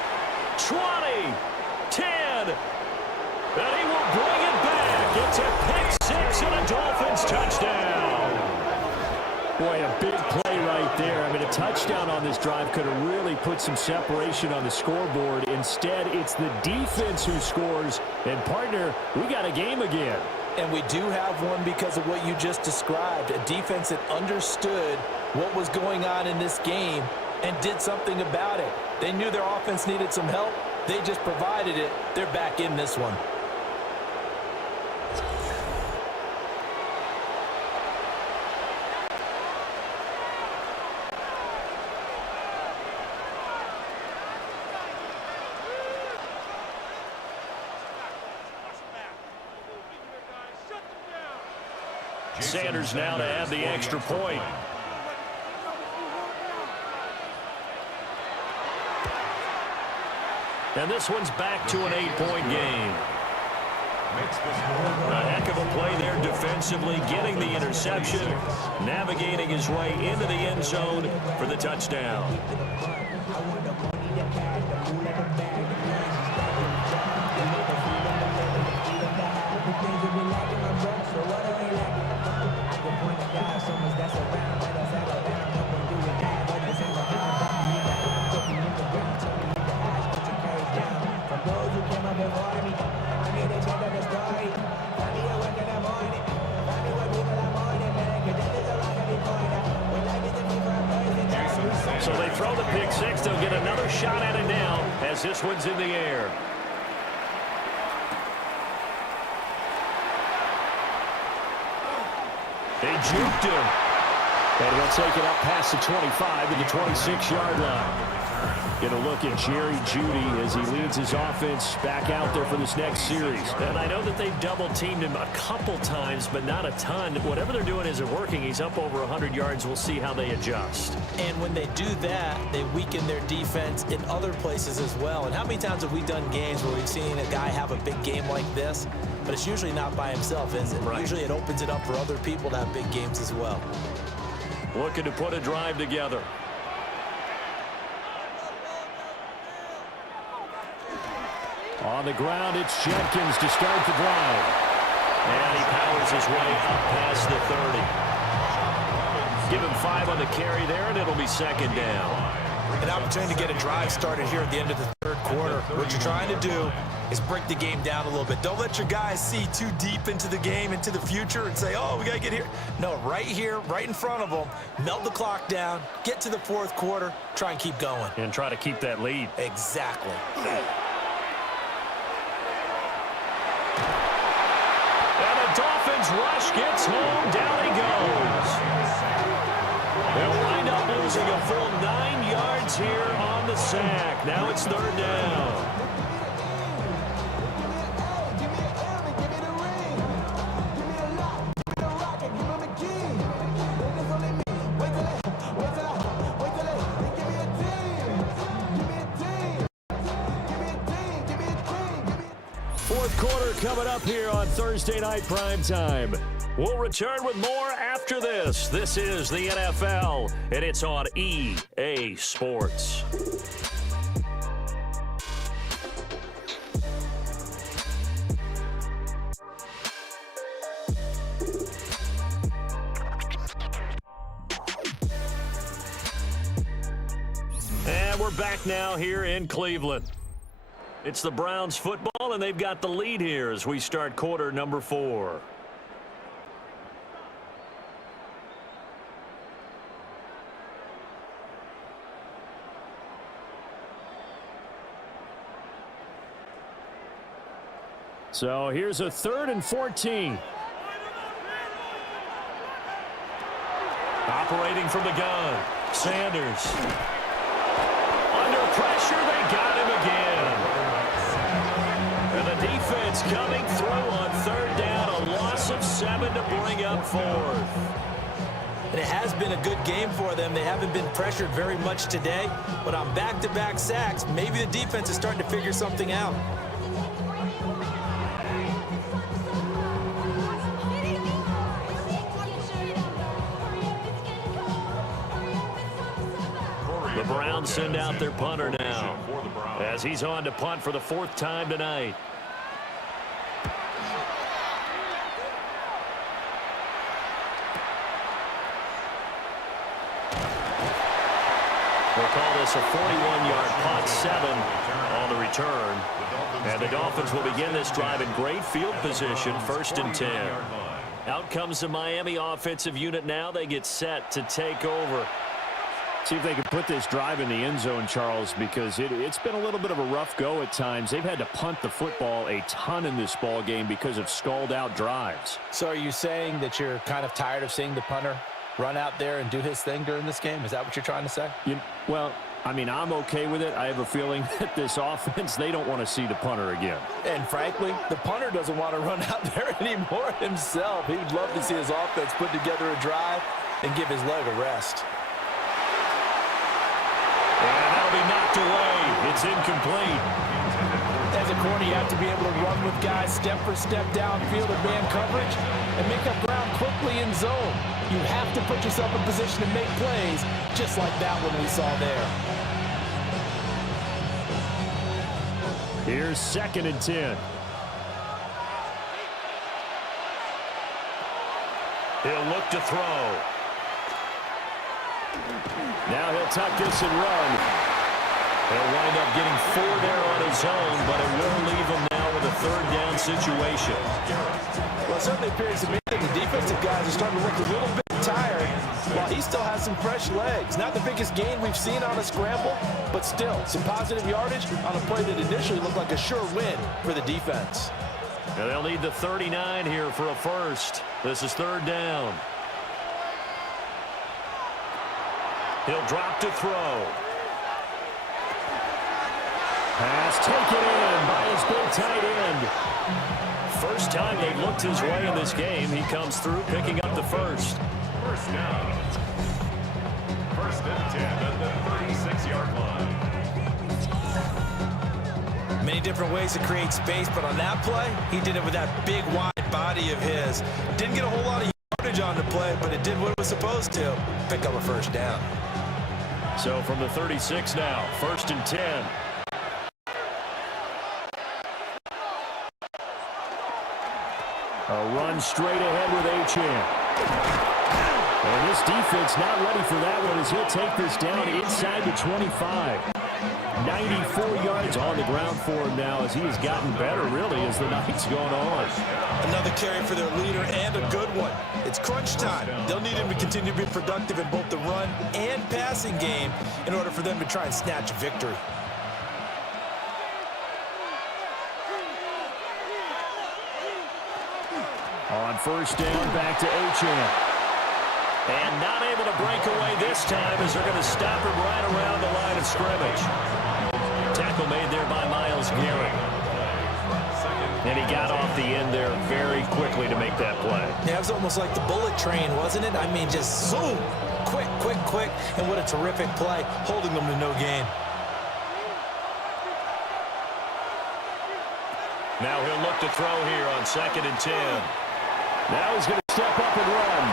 20, 10, and he will bring it back. It's a pick 6 and a Dolphins touchdown. Boy, a big play right there. I mean, a touchdown on this drive could have really put some separation on the scoreboard. Instead, it's the defense who scores. And, partner, we got a game again. And we do have one because of what you just described. A defense that understood what was going on in this game and did something about it. They knew their offense needed some help. They just provided it. They're back in this one. Sanders now to add the extra point. And this one's back to an 8-point game. A heck of a play there defensively, getting the interception, navigating his way into the end zone for the touchdown. So they throw the pick 6. They'll get another shot at it now as this one's in the air. They juked him. And he'll take it up past the 25 to the 26-yard line. Get a look at Jerry Jeudy as he leads his offense back out there for this next series. And I know that they've double-teamed him a couple times, but not a ton. Whatever they're doing isn't working. He's up over 100 yards. We'll see how they adjust. And when they do that, they weaken their defense in other places as well. And how many times have we done games where we've seen a guy have a big game like this, but it's usually not by himself, is it? Right. Usually it opens it up for other people to have big games as well. Looking to put a drive together. On the ground, it's Jenkins to start the drive. And he powers his way up past the 30. Give him 5 on the carry there, and it'll be second down. An opportunity to get a drive started here at the end of the third quarter. What you're trying to do is break the game down a little bit. Don't let your guys see too deep into the game, into the future, and say, oh, we got to get here. No, right here, right in front of them, melt the clock down, get to the fourth quarter, try and keep going. And try to keep that lead. Exactly. And the Dolphins rush gets home. Down he goes. They'll wind up losing a full 9 yards here on the sack. Now it's third down. Fourth quarter coming up here on Thursday Night Primetime. We'll return with more after this. This is the NFL, and it's on EA Sports. And we're back now here in Cleveland. It's the Browns football, and they've got the lead here as we start quarter number 4. So here's a 3rd and 14. Operating from the gun, Sanders. Under pressure, they got him again. And the defense coming through on third down, a loss of 7 to bring up 4th. And it has been a good game for them. They haven't been pressured very much today, but on back-to-back sacks, maybe the defense is starting to figure something out. The Browns send out their punter now as he's on to punt for the 4th time tonight. We'll call this a 41-yard punt, 7 on the return. And the Dolphins will begin this drive in great field position, 1st and 10. Out comes the Miami offensive unit now. They get set to take over. See if they can put this drive in the end zone, Charles, because it's been a little bit of a rough go at times. They've had to punt the football a ton in this ball game because of stalled-out drives. So are you saying that you're kind of tired of seeing the punter run out there and do his thing during this game? Is that what you're trying to say? Well, I mean, I'm okay with it. I have a feeling that this offense, they don't want to see the punter again. And frankly, the punter doesn't want to run out there anymore himself. He would love to see his offense put together a drive and give his leg a rest. And that'll be knocked away. It's incomplete. As a corner, you have to be able to run with guys step for step downfield in man coverage and make up ground quickly in zone. You have to put yourself in position to make plays, just like that one we saw there. Here's 2nd and 10. He'll look to throw. Now he'll tuck this and run. He'll wind up getting 4 there on his own, but it will leave him now with a 3rd down situation. Well, it certainly appears to me that the defensive guys are starting to look a little bit tired while he still has some fresh legs. Not the biggest gain we've seen on a scramble, but still some positive yardage on a play that initially looked like a sure win for the defense. And they'll need the 39 here for a first. This is 3rd down. He'll drop to throw. Pass taken in by his big tight end. First time they've looked his way in this game. He comes through picking up the first. First down. First and 10 at the 36-yard line. Many different ways to create space, but on that play, he did it with that big, wide body of his. Didn't get a whole lot of yardage on the play, but it did what it was supposed to. Pick up a first down. So from the 36 now, first and 10. A run straight ahead with Achane. And this defense not ready for that one as he'll take this down inside the 25. 94 yards on the ground for him now as he has gotten better, really, as the night's gone on. Another carry for their leader and a good one. It's crunch time. They'll need him to continue to be productive in both the run and passing game in order for them to try and snatch a victory. On first down, back to Achane. And not able to break away this time as they're going to stop him right around the line of scrimmage. Tackle made there by Myles Garrett. And he got off the end there very quickly to make that play. Yeah, it was almost like the bullet train, wasn't it? I mean, just zoom. Quick, quick, quick. And what a terrific play, holding them to no gain. Now he'll look to throw here on second and 10. Now he's going to step up and run.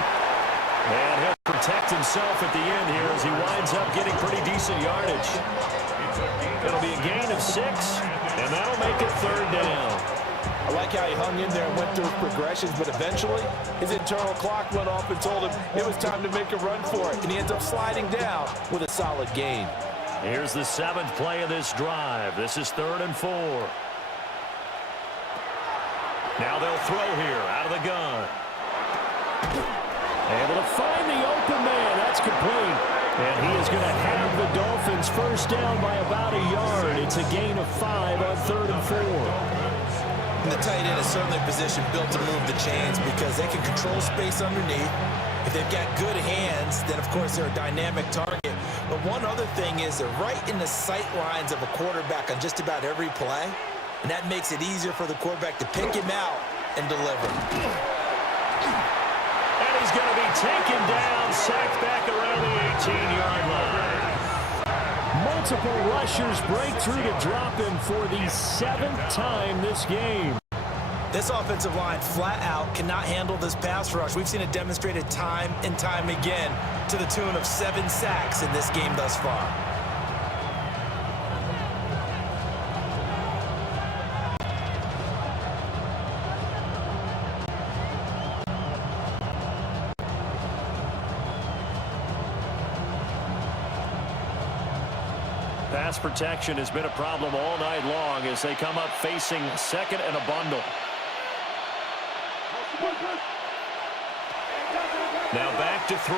And he'll protect himself at the end here as he winds up getting pretty decent yardage. It'll be a gain of 6, and that'll make it third down. I like how he hung in there and went through his progressions, but eventually his internal clock went off and told him it was time to make a run for it, and he ends up sliding down with a solid gain. Here's the 7th play of this drive. This is 3rd and 4. Now they'll throw here out of the gun. Able to find the open man. That's complete. And he is going to have the Dolphins first down by about a yard. It's a gain of 5 on 3rd and 4. And the tight end is certainly a position built to move the chains because they can control space underneath. If they've got good hands, then of course they're a dynamic target. But one other thing is they're right in the sight lines of a quarterback on just about every play. And that makes it easier for the quarterback to pick him out and deliver. And he's going to be taken down, sacked back around the 18-yard line. Multiple rushers break through to drop him for the 7th time this game. This offensive line flat out cannot handle this pass rush. We've seen it demonstrated time and time again to the tune of 7 sacks in this game thus far. Pass protection has been a problem all night long as they come up facing second and a bundle. Now back to throw.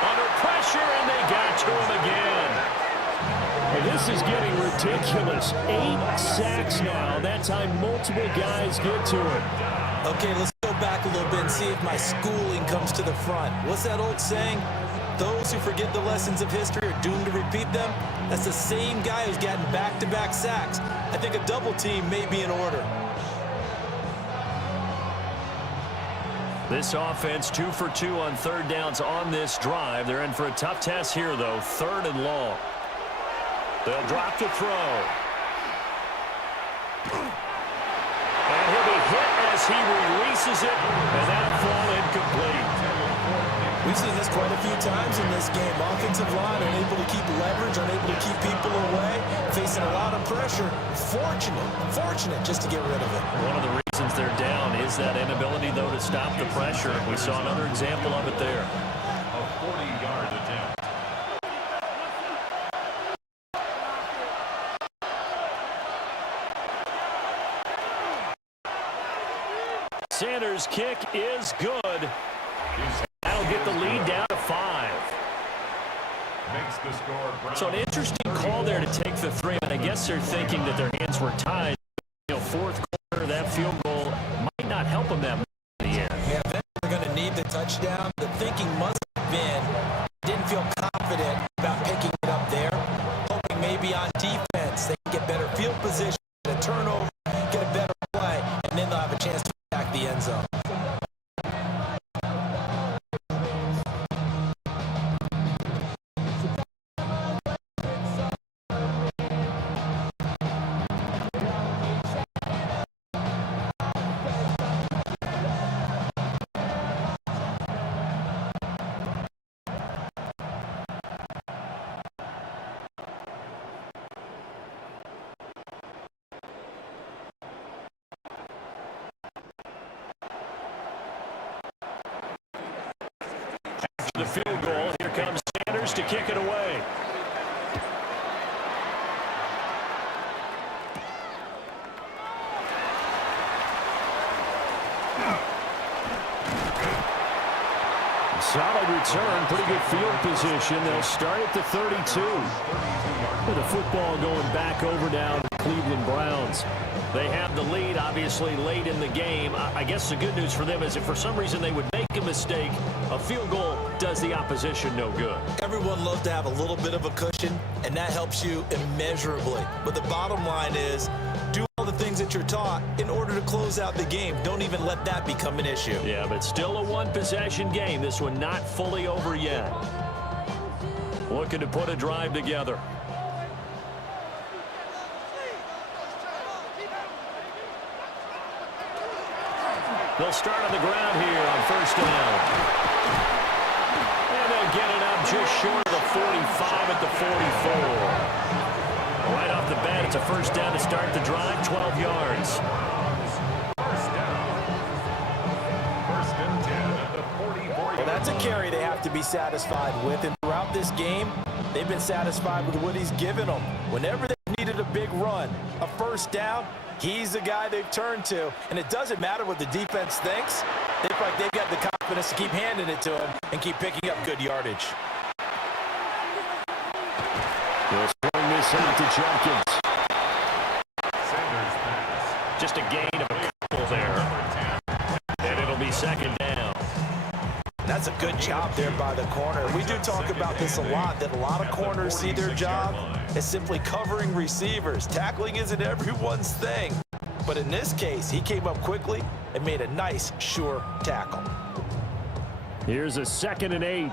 Under pressure, and they got to him again. And this is getting ridiculous. 8 sacks now. That time multiple guys get to him. Okay, let's go back a little bit and see if my schooling comes to the front. What's that old saying? Those who forget the lessons of history are doomed to repeat them. That's the same guy who's gotten back-to-back sacks. I think a double team may be in order. This offense 2 for 2 on 3rd downs on this drive. They're in for a tough test here, though. 3rd and long. They'll drop to throw. And he'll be hit as he releases it, and that'll fall incomplete. We've seen this quite a few times in this game. Offensive line unable to keep leverage, unable to keep people away, facing a lot of pressure. Fortunate just to get rid of it. One of the reasons they're down is that inability, though, to stop the pressure. We saw another example of it there. A 40-yard attempt. Sanders' kick is good. That'll get the lead down to 5. Makes the score. So an interesting call there to take the 3. And I guess they're thinking that their hands were tied. You know, 4th quarter, that field goal might not help them that much in the end. Yeah, they're going to need the touchdown, the thinking must have been didn't feel confident about picking it up there, hoping maybe on defense they can get better field position, get a turnover, get a better play, and then they'll have a chance to attack the end zone. The field goal. Here comes Sanders to kick it away. Solid return, pretty good field position. They'll start at the 32. With the football going back over now to the Cleveland Browns. They have the lead, obviously, late in the game. I guess the good news for them is if for some reason they would make a mistake, a field goal does the opposition no good. Everyone loves to have a little bit of a cushion, and that helps you immeasurably. But the bottom line is, do all the things that you're taught in order to close out the game. Don't even let that become an issue. Yeah, but still a one-possession game. This one not fully over yet. Looking to put a drive together. They'll start on the ground here on first down. And they'll get it up just short of the 45 at the 44. Right off the bat, it's a first down to start the drive, 12 yards. First and 10 at the 44. Well, that's a carry they have to be satisfied with. And throughout this game, they've been satisfied with what he's given them. Whenever they needed a big run, a first down, he's the guy they've turned to. And it doesn't matter what the defense thinks. They feel like they've got the confidence to keep handing it to him and keep picking up good yardage. They'll swing this out to Jenkins. Sanders pass. Just a gain of a couple there. And it'll be second down. That's a good job there by the corner. We do talk about this a lot, that a lot of corners see their job as simply covering receivers. Tackling isn't everyone's thing. But in this case, he came up quickly and made a nice, sure tackle. Here's a 2nd and 8.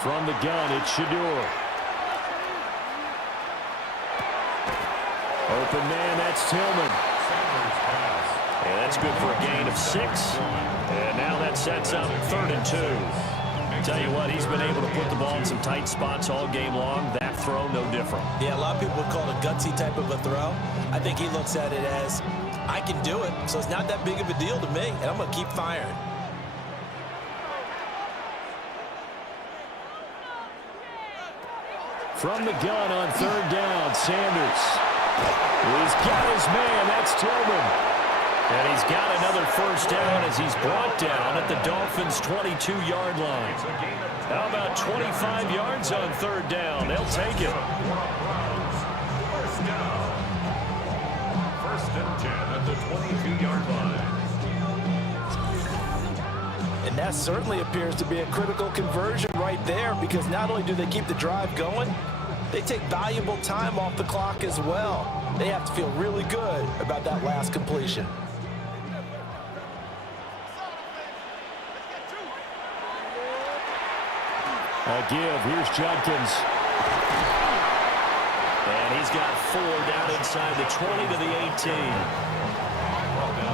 From the gun, it's Shador. Open man, that's Tillman. And that's good for a gain of 6. And now that sets up 3rd and 2. Tell you what, he's been able to put the ball in some tight spots all game long. That throw, no different. Yeah, a lot of people would call it a gutsy type of a throw. I think he looks at it as, I can do it, so it's not that big of a deal to me, and I'm going to keep firing. From the gun on 3rd down, Sanders. He's got his man, that's Tillman. And he's got another first down as he's brought down at the Dolphins' 22-yard line. How about 25 yards on 3rd down? They'll take it. First down. First and 10 at the 22-yard line. And that certainly appears to be a critical conversion right there, because not only do they keep the drive going, they take valuable time off the clock as well. They have to feel really good about that last completion. A give, here's Jenkins. And he's got 4 down inside the 20 to the 18.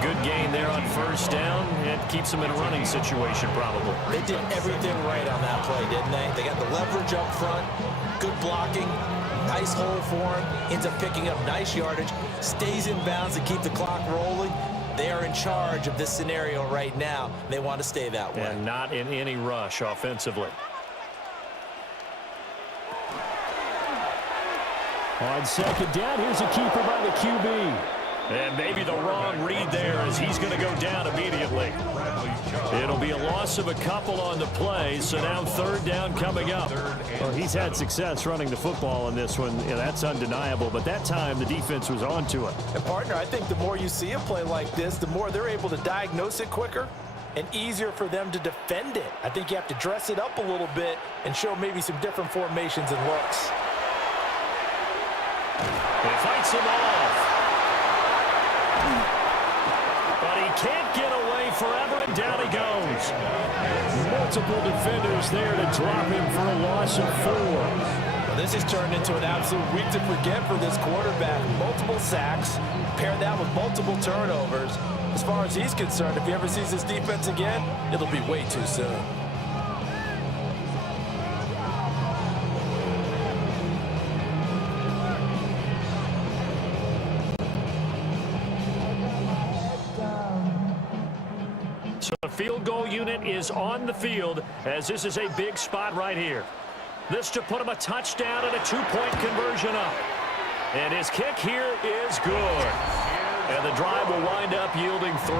Good gain there on first down. It keeps them in a running situation, probably. They did everything right on that play, didn't they? They got the leverage up front, good blocking, nice hole for him, ends up picking up nice yardage, stays in bounds to keep the clock rolling. They are in charge of this scenario right now. They want to stay that way. And not in any rush offensively. On 2nd down, here's a keeper by the QB. And maybe the wrong read there as he's going to go down immediately. It'll be a loss of a couple on the play, so now third down coming up. Well, he's had success running the football in this one. That's undeniable, but that time the defense was on to it. And, partner, I think the more you see a play like this, the more they're able to diagnose it quicker and easier for them to defend it. I think you have to dress it up a little bit and show maybe some different formations and looks. He fights him off. But he can't get away forever, and down he goes. Multiple defenders there to drop him for a loss of 4. Well, this has turned into an absolute week to forget for this quarterback. Multiple sacks, pair that with multiple turnovers. As far as he's concerned, if he ever sees his defense again, it'll be way too soon. So the field goal unit is on the field as this is a big spot right here. This to put him a touchdown and a 2-point conversion up. And his kick here is good. And the drive will wind up yielding 3.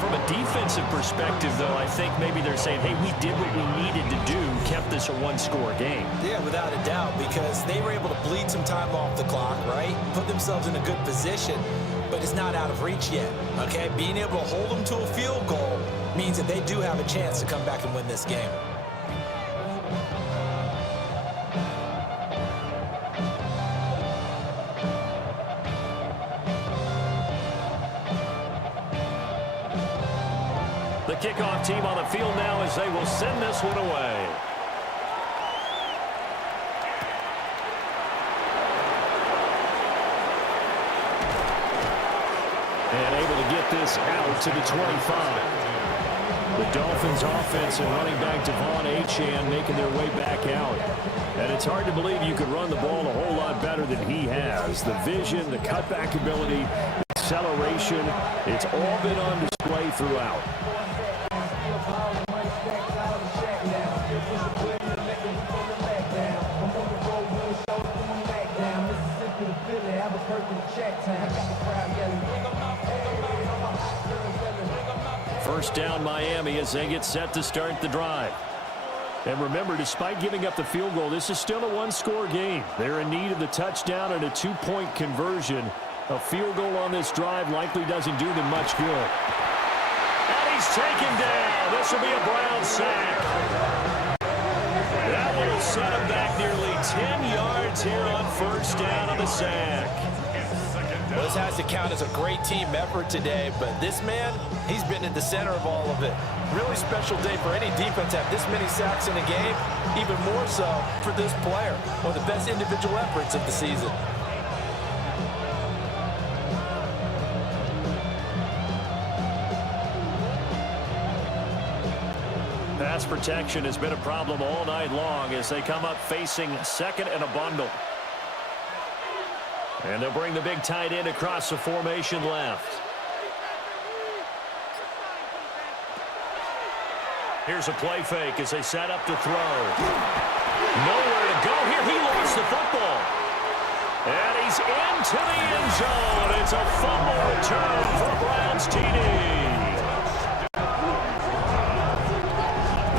From a defensive perspective, though, I think maybe they're saying, hey, we did what we needed to do, kept this a one-score game. Yeah, without a doubt, because they were able to bleed some time off the clock, right? Put themselves in a good position, but it's not out of reach yet, okay? Being able to hold them to a field goal means that they do have a chance to come back and win this game. The kickoff team on the field now as they will send this one away. And able to get this out to the 25. The Dolphins offense and running back Devon Achane making their way back out. And it's hard to believe you could run the ball a whole lot better than he has. The vision, the cutback ability, acceleration, it's all been on display throughout. First down Miami as they get set to start the drive. And remember, despite giving up the field goal, this is still a one-score game. They're in need of the touchdown and a 2-point conversion. A field goal on this drive likely doesn't do them much good. And he's taken down. This will be a Brown sack. That will set him back nearly 10 yards here on first down on the sack. Well, this has to count as a great team effort today, but this man, he's been at the center of all of it. Really special day for any defense to have this many sacks in a game, even more so for this player. One of the best individual efforts of the season. Pass protection has been a problem all night long as they come up facing second and a bundle. And they'll bring the big tight end across the formation left. Here's a play fake as they set up to throw. Nowhere to go here. He lost the football. And he's into the end zone. It's a fumble return for Browns TD.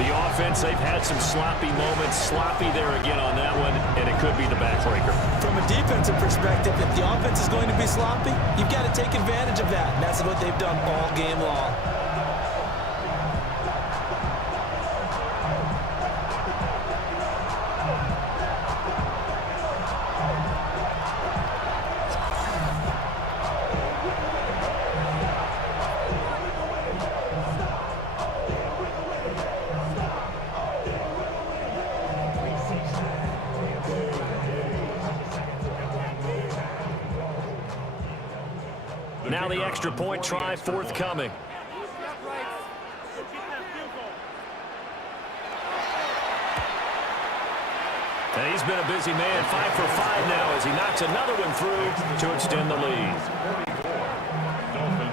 The offense, they've had some sloppy moments. Sloppy there again on that one, and it could be the backbreaker. From a defensive perspective, if the offense is going to be sloppy, you've got to take advantage of that, and that's what they've done all game long. Now the extra point try forthcoming. And he's been a busy man, 5 for 5 now as he knocks another one through to extend the lead.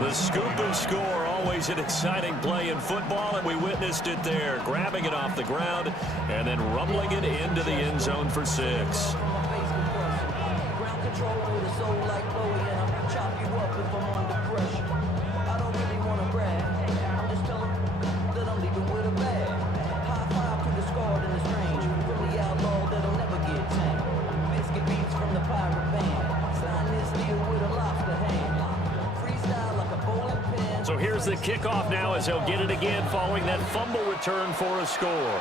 The scoop and score, always an exciting play in football, and we witnessed it there, grabbing it off the ground and then rumbling it into the end zone for 6. Ground control with a soul like Chloe, and I'm scores the kickoff now as he'll get it again following that fumble return for a score.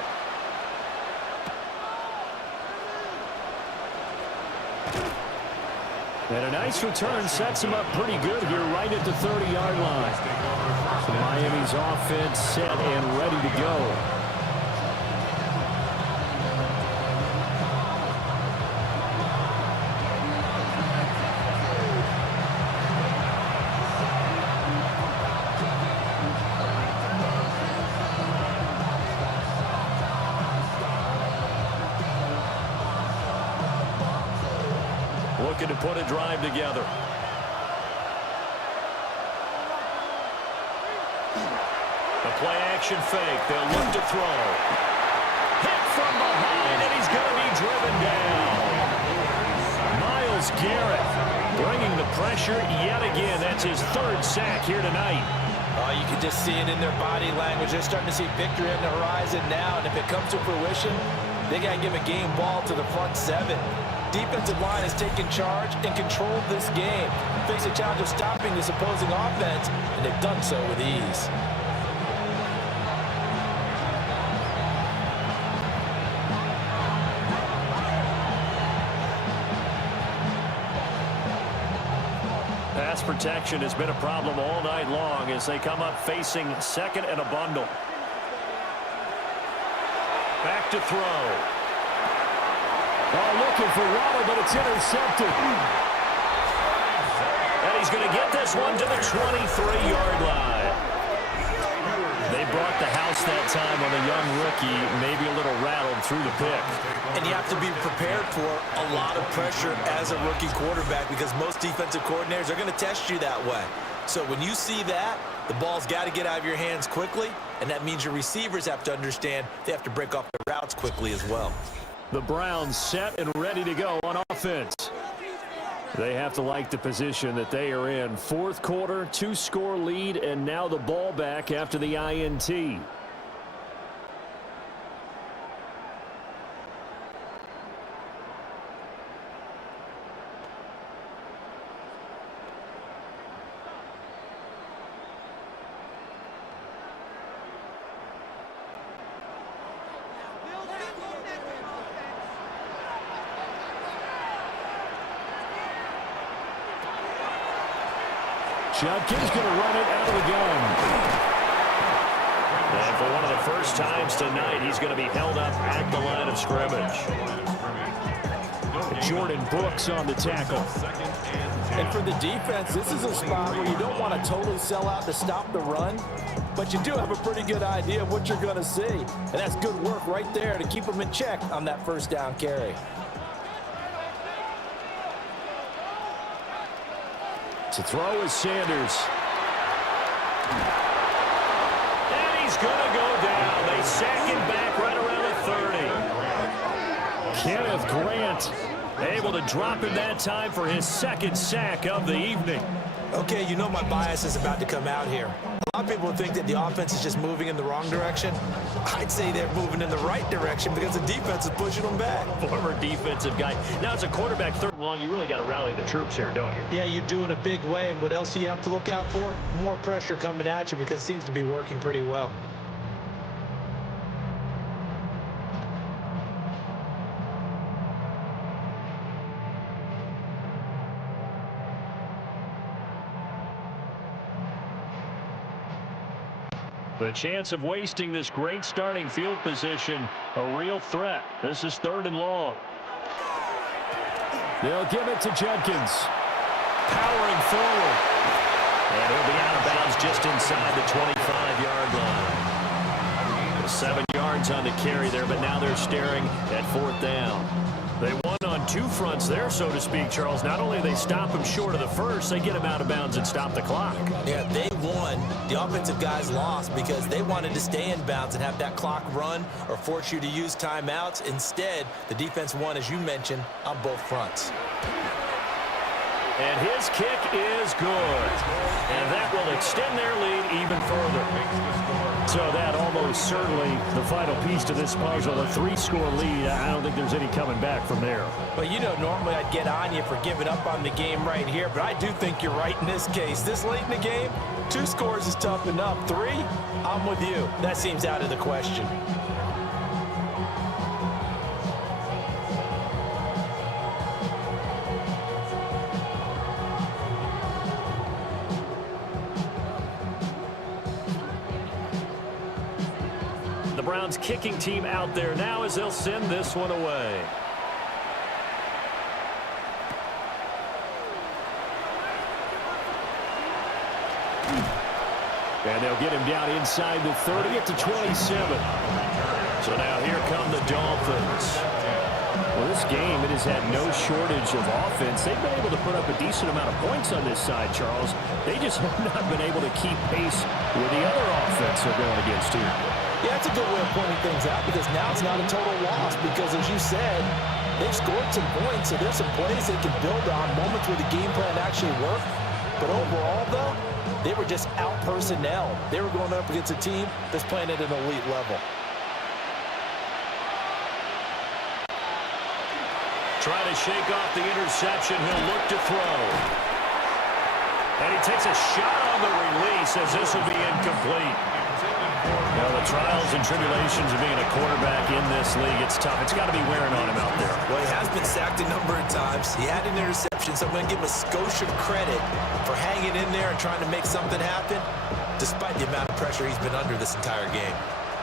And a nice return sets him up pretty good here right at the 30-yard line. So Miami's offense set and ready to go. Looking to put a drive together. The play-action fake. They'll look to throw. Hit from behind, and he's going to be driven down. Myles Garrett bringing the pressure yet again. That's his third sack here tonight. Oh, you can just see it in their body language. They're starting to see victory on the horizon now, and if it comes to fruition, they got to give a game ball to the front seven. Defensive line has taken charge and controlled this game. Face a challenge of stopping this opposing offense, and they've done so with ease. Pass protection has been a problem all night long as they come up facing second and a bundle. Back to throw. Oh, looking for Waddle, but it's intercepted. And he's going to get this one to the 23-yard line. They brought the house that time on a young rookie, maybe a little rattled through the pick. And you have to be prepared for a lot of pressure as a rookie quarterback because most defensive coordinators are going to test you that way. So when you see that, the ball's got to get out of your hands quickly, and that means your receivers have to understand they have to break off their routes quickly as well. The Browns set and ready to go on offense. They have to like the position that they are in. Fourth quarter, 2-score lead, and now the ball back after the INT. Judkins going to run it out of the gun. And for one of the first times tonight, he's going to be held up at the line of scrimmage. Jordan Brooks on the tackle. And for the defense, this is a spot where you don't want to totally sell out to stop the run, but you do have a pretty good idea of what you're going to see. And that's good work right there to keep them in check on that first down carry. To throw is Sanders. And he's going to go down. They sack him back right around the 30. Kenneth Grant able to drop him that time for his second sack of the evening. Okay, you know my bias is about to come out here. A lot of people think that the offense is just moving in the wrong direction. I'd say they're moving in the right direction because the defense is pushing them back. Former defensive guy. Now it's a quarterback third and long. You really got to rally the troops here, don't you? Yeah, you do in a big way. And what else do you have to look out for? More pressure coming at you because it seems to be working pretty well. The chance of wasting this great starting field position, a real threat. This is third and long. They'll give it to Judkins. Powering forward. And he'll be out of bounds just inside the 25-yard line. 7 yards on the carry there, but now they're staring at fourth down. They won on two fronts there, so to speak, Charles. Not only do they stop him short of the first, they get him out of bounds and stop the clock. Yeah, they won. The offensive guys lost because they wanted to stay in bounds and have that clock run or force you to use timeouts. Instead, the defense won, as you mentioned, on both fronts. And his kick is good. And that will extend their lead even further. So that almost certainly the final piece to this puzzle, a 3-score lead. I don't think there's any coming back from there. But you know, normally I'd get on you for giving up on the game right here, but I do think you're right in this case. This late in the game, 2 scores is tough enough. 3, I'm with you. That seems out of the question. The Browns kicking team out there now as they'll send this one away. And they'll get him down inside the 30 at the 27. So now here come the Dolphins. Well, this game, it has had no shortage of offense. They've been able to put up a decent amount of points on this side, Charles. They just have not been able to keep pace with the other offense they're going against here. Yeah, that's a good way of pointing things out because now it's not a total loss because, as you said, they've scored some points, so there's some plays they can build on, moments where the game plan actually worked. But overall, though, they were just out-personnel. They were going up against a team that's playing at an elite level. Trying to shake off the interception. He'll look to throw. And he takes a shot on the release as this will be incomplete. Now, the trials and tribulations of being a quarterback in this league, it's tough. It's got to be wearing on him out there. Well, he has been sacked a number of times. He had an interception, so I'm going to give him a skosh of credit for hanging in there and trying to make something happen, despite the amount of pressure he's been under this entire game.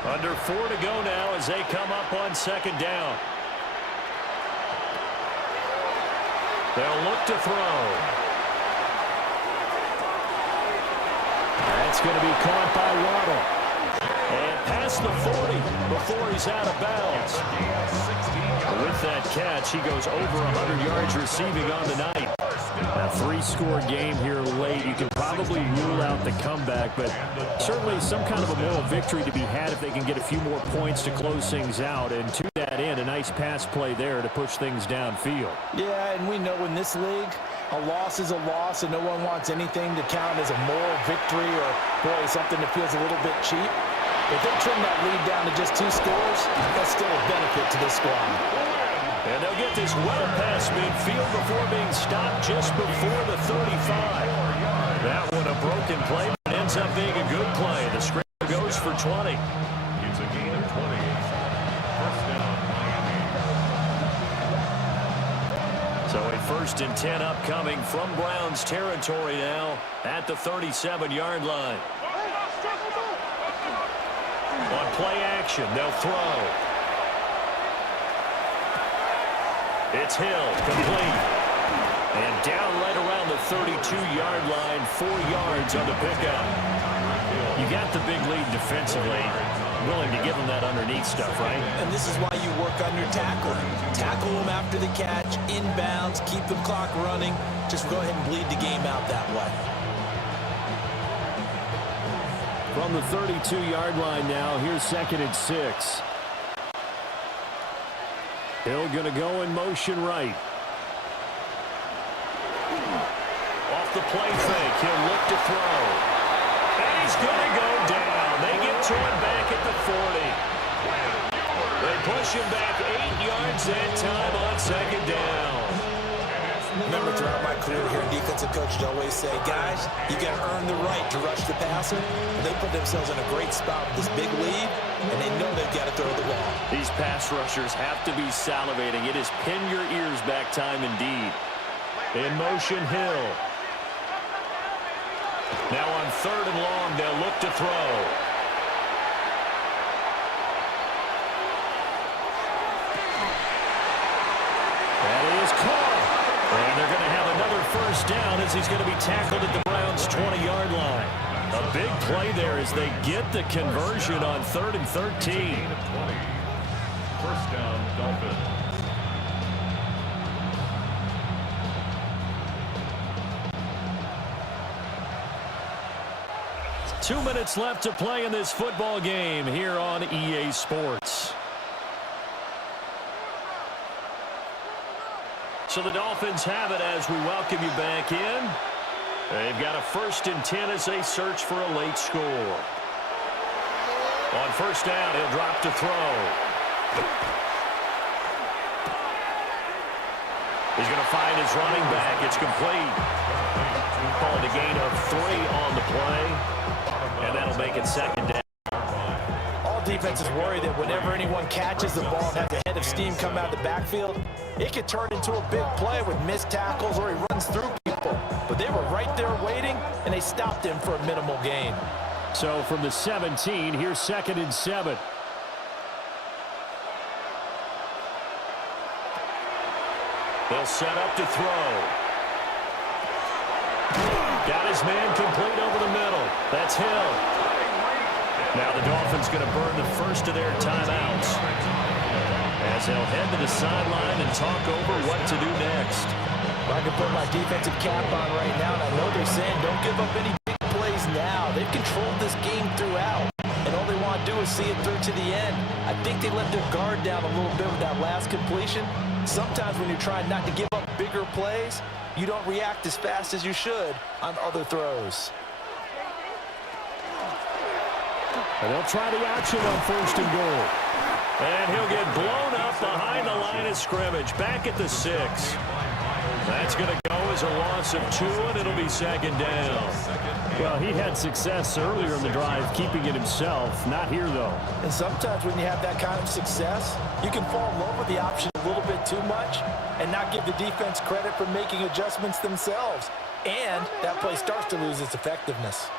Under 4 to go now as they come up on 2nd down. They'll look to throw. That's going to be caught by Waddle. And past the 40 before he's out of bounds. With that catch, he goes over 100 yards receiving on the night. A 3-score game here late. You can probably rule out the comeback, but certainly some kind of a moral victory to be had if they can get a few more points to close things out. And to that end, a nice pass play there to push things downfield. Yeah, and we know in this league, a loss is a loss, and no one wants anything to count as a moral victory or, boy, something that feels a little bit cheap. If they trim that lead down to just 2 scores, that's still a benefit to this squad. And they'll get this well past midfield before being stopped just before the 35. That one a broken play, but ends up being a good play. The scramble goes for 20. It's a gain of 20. First down, Miami. So a 1st and 10 upcoming from Browns territory now at the 37-yard line. On play action, they'll throw. It's Hill, complete. And down right around the 32-yard line, 4 yards on the pickup. You got the big lead defensively. Willing to give them that underneath stuff, right? And this is why you work on your tackling. Tackle them after the catch, inbounds, keep the clock running. Just go ahead and bleed the game out that way. From the 32-yard line now, here's 2nd and 6. Hill going to go in motion right. Off the play fake, he'll look to throw. And he's going to go down. They get to him back at the 40. They push him back 8 yards that time on 2nd down. Remember, throughout my career here, defensive coaches always say, guys, you got to earn the right to rush the passer. And they put themselves in a great spot with this big lead, and they know they've got to throw the ball. These pass rushers have to be salivating. It is pin your ears back time indeed. In motion, Hill. Now on 3rd and long, they'll look to throw. That is caught. And they're going to have another 1st down as he's going to be tackled at the Browns' 20-yard line. A big play there as they get the conversion on 3rd and 13. First down, Dolphins. 2 minutes left to play in this football game here on EA Sports. So the Dolphins have it as we welcome you back in. They've got a 1st and 10 as they search for a late score. On 1st down, he'll drop to throw. He's going to find his running back. It's complete. Called a gain of 3 on the play, and that'll make it 2nd down. All defenses worry that whenever anyone catches the ball and has a head of steam come out of the backfield, it could turn into a big play with missed tackles or he runs through people. But they were right there waiting, and they stopped him for a minimal gain. So from the 17, here's 2nd and 7. They'll set up to throw. Got his man complete over the middle. That's Hill. Now the Dolphins going to burn the first of their timeouts as they'll head to the sideline and talk over what to do next. I can put my defensive cap on right now, and I know they're saying don't give up any big plays now. They've controlled this game throughout, and all they want to do is see it through to the end. I think they let their guard down a little bit with that last completion. Sometimes when you're trying not to give up bigger plays, you don't react as fast as you should on other throws. And they'll try the action on 1st and goal. And he'll get blown up behind the line of scrimmage, back at the 6. That's going to go as a loss of 2, and it'll be 2nd down. Well, he had success earlier in the drive, keeping it himself. Not here, though. And sometimes when you have that kind of success, you can fall in love with the option a little bit too much and not give the defense credit for making adjustments themselves. And that play starts to lose its effectiveness.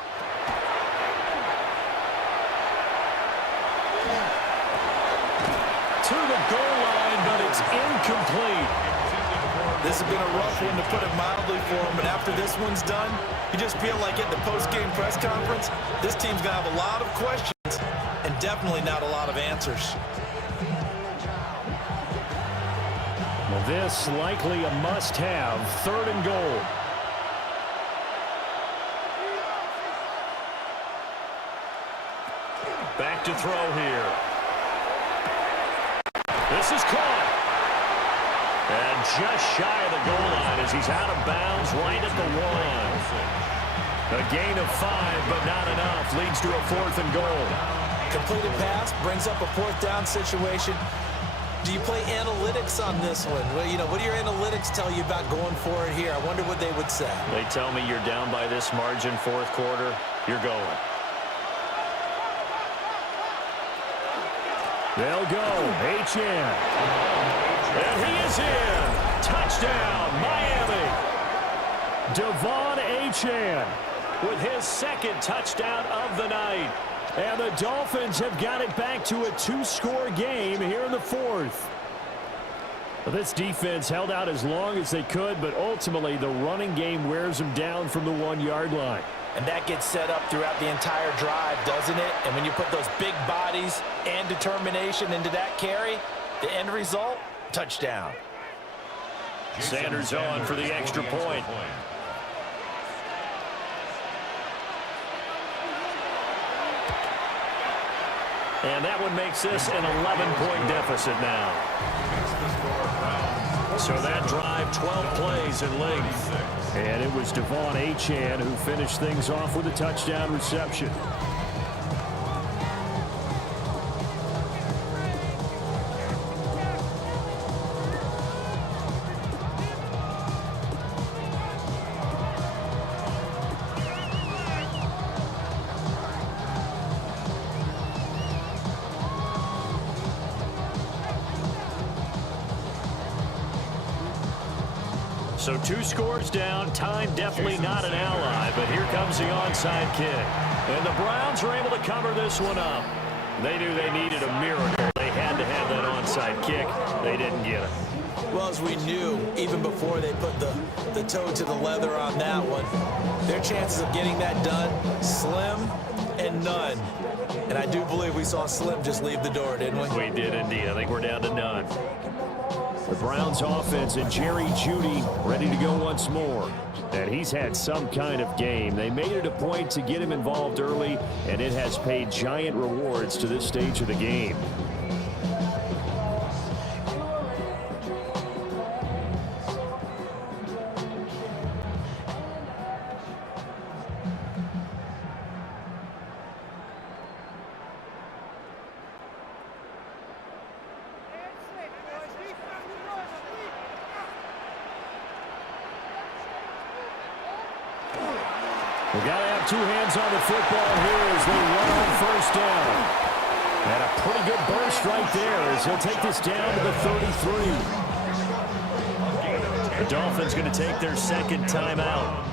To the goal line, but it's incomplete. This has been a rough one, to put it mildly, for him. But after this one's done, you just feel like at the post-game press conference, this team's going to have a lot of questions and definitely not a lot of answers. Well, this likely a must-have. 3rd and goal. Back to throw here. This is caught. And just shy of the goal line as he's out of bounds right at the 1. A gain of 5, but not enough. Leads to a 4th and goal. Completed pass brings up a 4th down situation. Do you play analytics on this one? Well, you know, what do your analytics tell you about going for it here? I wonder what they would say. They tell me you're down by this margin 4th quarter. You're going. They'll go. H.N. And he is in. Touchdown, Miami. Devon Achane with his 2nd touchdown of the night. And the Dolphins have got it back to a 2-score game here in the 4th. Well, this defense held out as long as they could, but ultimately the running game wears them down from the 1-yard line. And that gets set up throughout the entire drive, doesn't it? And when you put those big bodies and determination into that carry, the end result, touchdown. Sanders on for the extra point. And that one makes this an 11-point deficit now. So that drive, 12 plays in length. And it was Devon Achane who finished things off with a touchdown reception. So 2 scores down, time definitely not an ally, but here comes the onside kick. And the Browns are able to cover this one up. They knew they needed a miracle. They had to have that onside kick. They didn't get it. Well, as we knew, even before they put the toe to the leather on that one, their chances of getting that done, slim and none. And I do believe we saw Slim just leave the door, didn't we? We did indeed. I think we're down to none. The Browns offense and Jerry Jeudy ready to go once more. And he's had some kind of game. They made it a point to get him involved early, and it has paid giant rewards to this stage of the game. We got to have two hands on the football here as they run on first down. And a pretty good burst right there as he'll take this down to the 33. The Dolphins going to take their second timeout.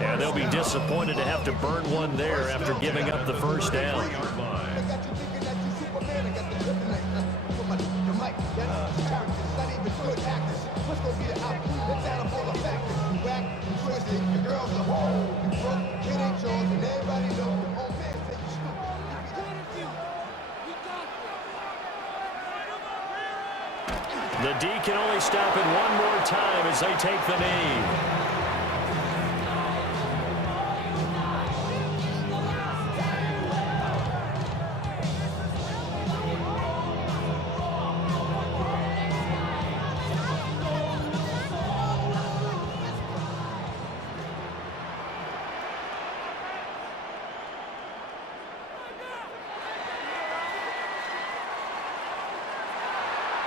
And they'll be disappointed to have to burn one there after giving up the first down. The D can only stop it one more time as they take the knee.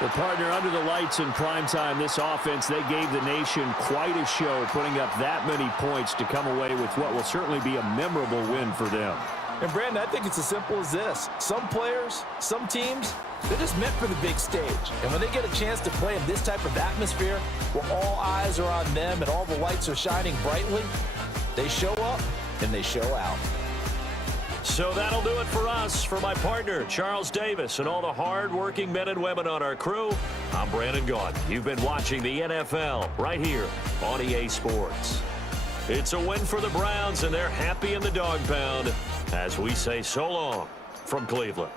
The partner under the lights in primetime, this offense, they gave the nation quite a show, putting up that many points to come away with what will certainly be a memorable win for them. And, Brandon, I think it's as simple as this. Some players, some teams, they're just meant for the big stage. And when they get a chance to play in this type of atmosphere where all eyes are on them and all the lights are shining brightly, they show up and they show out. So that'll do it for us. For my partner, Charles Davis, and all the hard-working men and women on our crew, I'm Brandon Gaudin. You've been watching the NFL right here on EA Sports. It's a win for the Browns, and they're happy in the dog pound as we say so long from Cleveland.